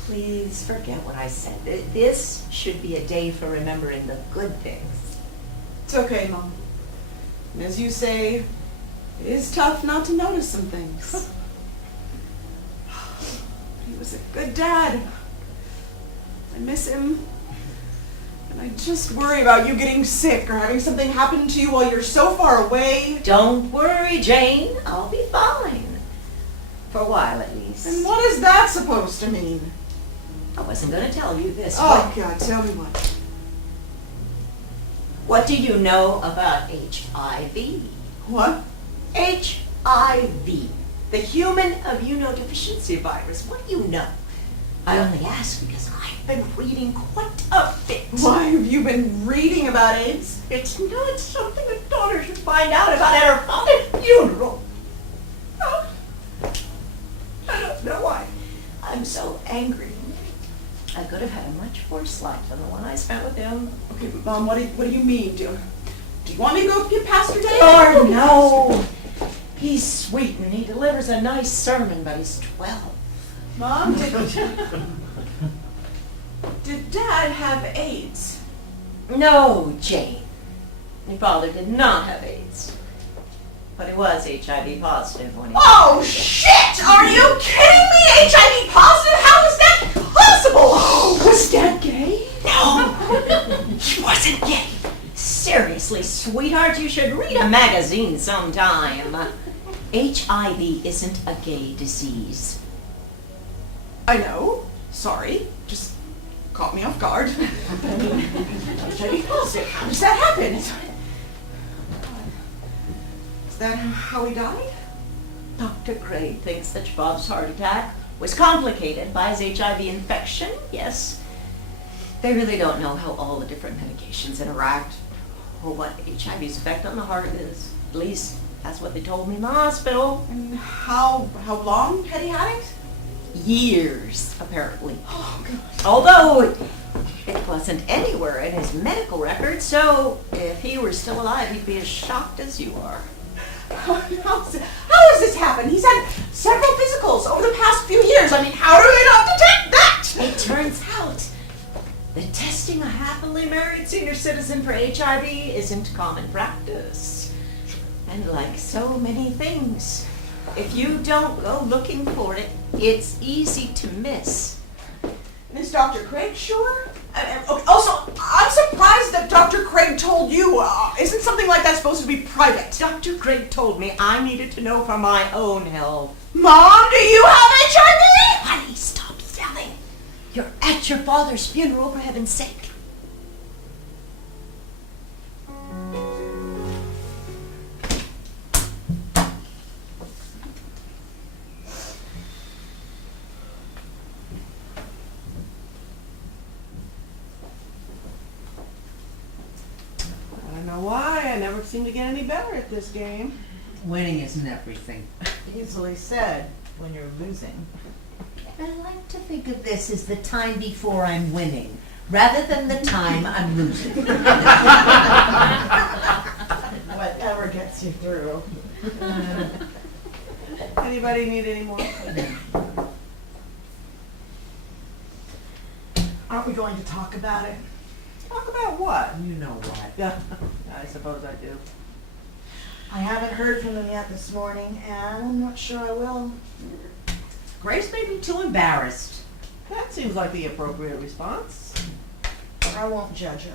Please forget what I said. This should be a day for remembering the good things. It's okay, Mom. And as you say, it is tough not to notice some things. He was a good dad. I miss him. And I just worry about you getting sick or having something happen to you while you're so far away. Don't worry, Jane. I'll be fine. For a while, at least. And what is that supposed to mean? I wasn't going to tell you this. Oh, God, tell me what. What do you know about HIV? What? HIV. The human immunodeficiency virus. What do you know? I only ask because I've been reading quite a bit. Why have you been reading about AIDS? It's not something a daughter should find out about at her father's funeral. I don't know why. I'm so angry. I could have had a much worse life than the one I spent with him. Okay, but Mom, what do you mean? Do you want me to go get Pastor Dave? Oh, no. He's sweet and he delivers a nice sermon, but he's 12. Mom, did Dad have AIDS? No, Jane. Your father did not have AIDS. But he was HIV positive when he... Oh, shit! Are you kidding me? HIV positive? How is that possible? Was Dad gay? No, he wasn't gay. Seriously, sweetheart, you should read a magazine sometime. HIV isn't a gay disease. I know. Sorry. Just caught me off guard. HIV positive. How does that happen? Is that how he died? Dr. Craig thinks that Bob's heart attack was complicated by his HIV infection, yes. They really don't know how all the different medications interact or what HIV's effect on the heart is. At least That's what they told me in the hospital. And how long had he had it? Years, apparently. Oh, God. Although it wasn't anywhere in his medical record, so if he were still alive, he'd be as shocked as you are. How has this happened? He's had several physicals over the past few years. I mean, how do they not detect that? It turns out that testing a happily married senior citizen for HIV isn't common practice. And like so many things, if you don't go looking for it, it's easy to miss. Is Dr. Craig sure? Also, I'm surprised that Dr. Craig told you. Isn't something like that supposed to be private? Dr. Craig told me I needed to know for my own health. Mom, do you have HIV? Honey, stop yelling. You're at your father's funeral, for heaven's sake. I don't know why. I never seem to get any better at this game. Winning isn't everything. Easily said when you're losing. I like to think of this as the time before I'm winning, rather than the time I'm losing. Whatever gets you through. Anybody need any more? Aren't we going to talk about it? Talk about what? You know what? Yeah, I suppose I do. I haven't heard from them yet this morning, and I'm not sure I will. Grace may be too embarrassed. That seems like the appropriate response. I won't judge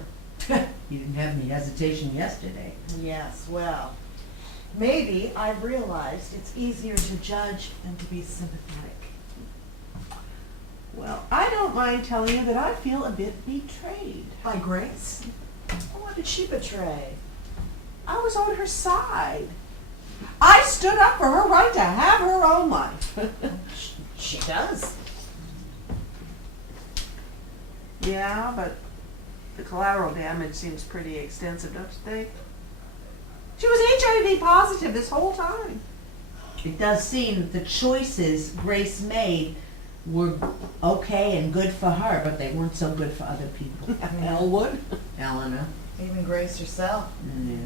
her. You didn't have any hesitation yesterday. Yes, well, maybe I've realized it's easier to judge than to be sympathetic. Well, I don't mind telling you that I feel a bit betrayed. By Grace? What did she betray? I was on her side. I stood up for her right to have her own life. She does. Yeah, but the collateral damage seems pretty extensive, don't you think? She was HIV positive this whole time. It does seem that the choices Grace made were okay and good for her, but they weren't so good for other people. Elwood? Eleanor. Even Grace herself. Yeah.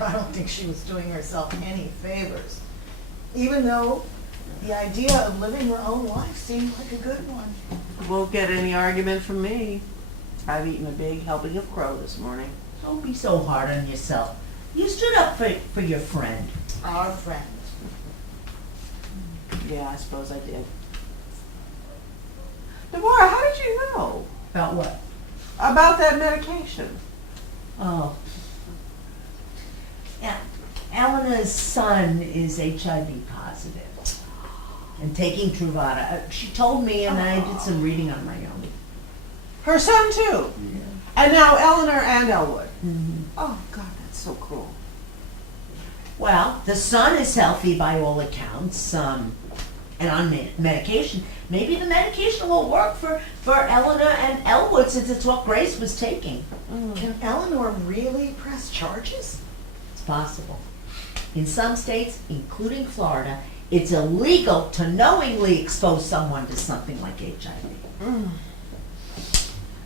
I don't think she was doing herself any favors. Even though the idea of living her own life seemed like a good one. Won't get any argument from me. I've eaten a big helping of crow this morning. Don't be so hard on yourself. You stood up for your friend. Our friend. Yeah, I suppose I did. Deborah, how did you know About what? about that medication? Oh. Yeah. Eleanor's son is HIV positive and taking Truvada. She told me, and I did some reading on my own. Her son too. Yeah. And now Eleanor and Elwood. Mm-hmm. Oh God, that's so cruel. Well, the son is healthy by all accounts, and on medication. Maybe the medication will work for Eleanor and Elwood, since it's what Grace was taking. Can Eleanor really press charges? It's possible. In some states, including Florida, it's illegal to knowingly expose someone to something like HIV.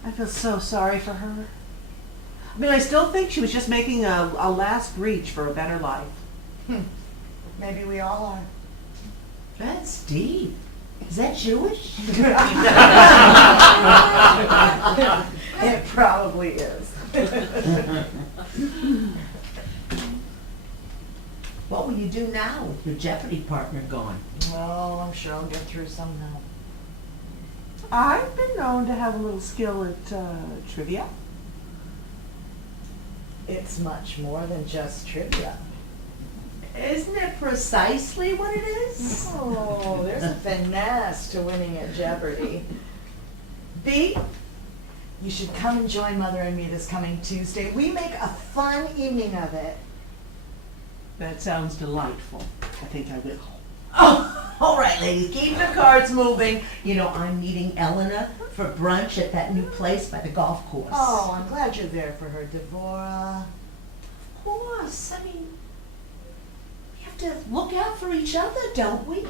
I feel so sorry for her. I mean, I still think she was just making a last reach for a better life. Maybe we all are. That's deep. Is that Jewish? It probably is. What will you do now with your Jeopardy partner gone? Well, I'm sure I'll get through somehow. I've been known to have a little skill at trivia. It's much more than just trivia. Isn't it precisely what it is? Oh, there's a finesse to winning at Jeopardy. B, you should come and join Mother and me this coming Tuesday. We make a fun evening of it. That sounds delightful. I think I will. Oh, all right, ladies, keep the cards moving. You know, I'm meeting Eleanor for brunch at that new place by the golf course. Oh, I'm glad you're there for her, Deborah. Of course. I mean, we have to look out for each other, don't we?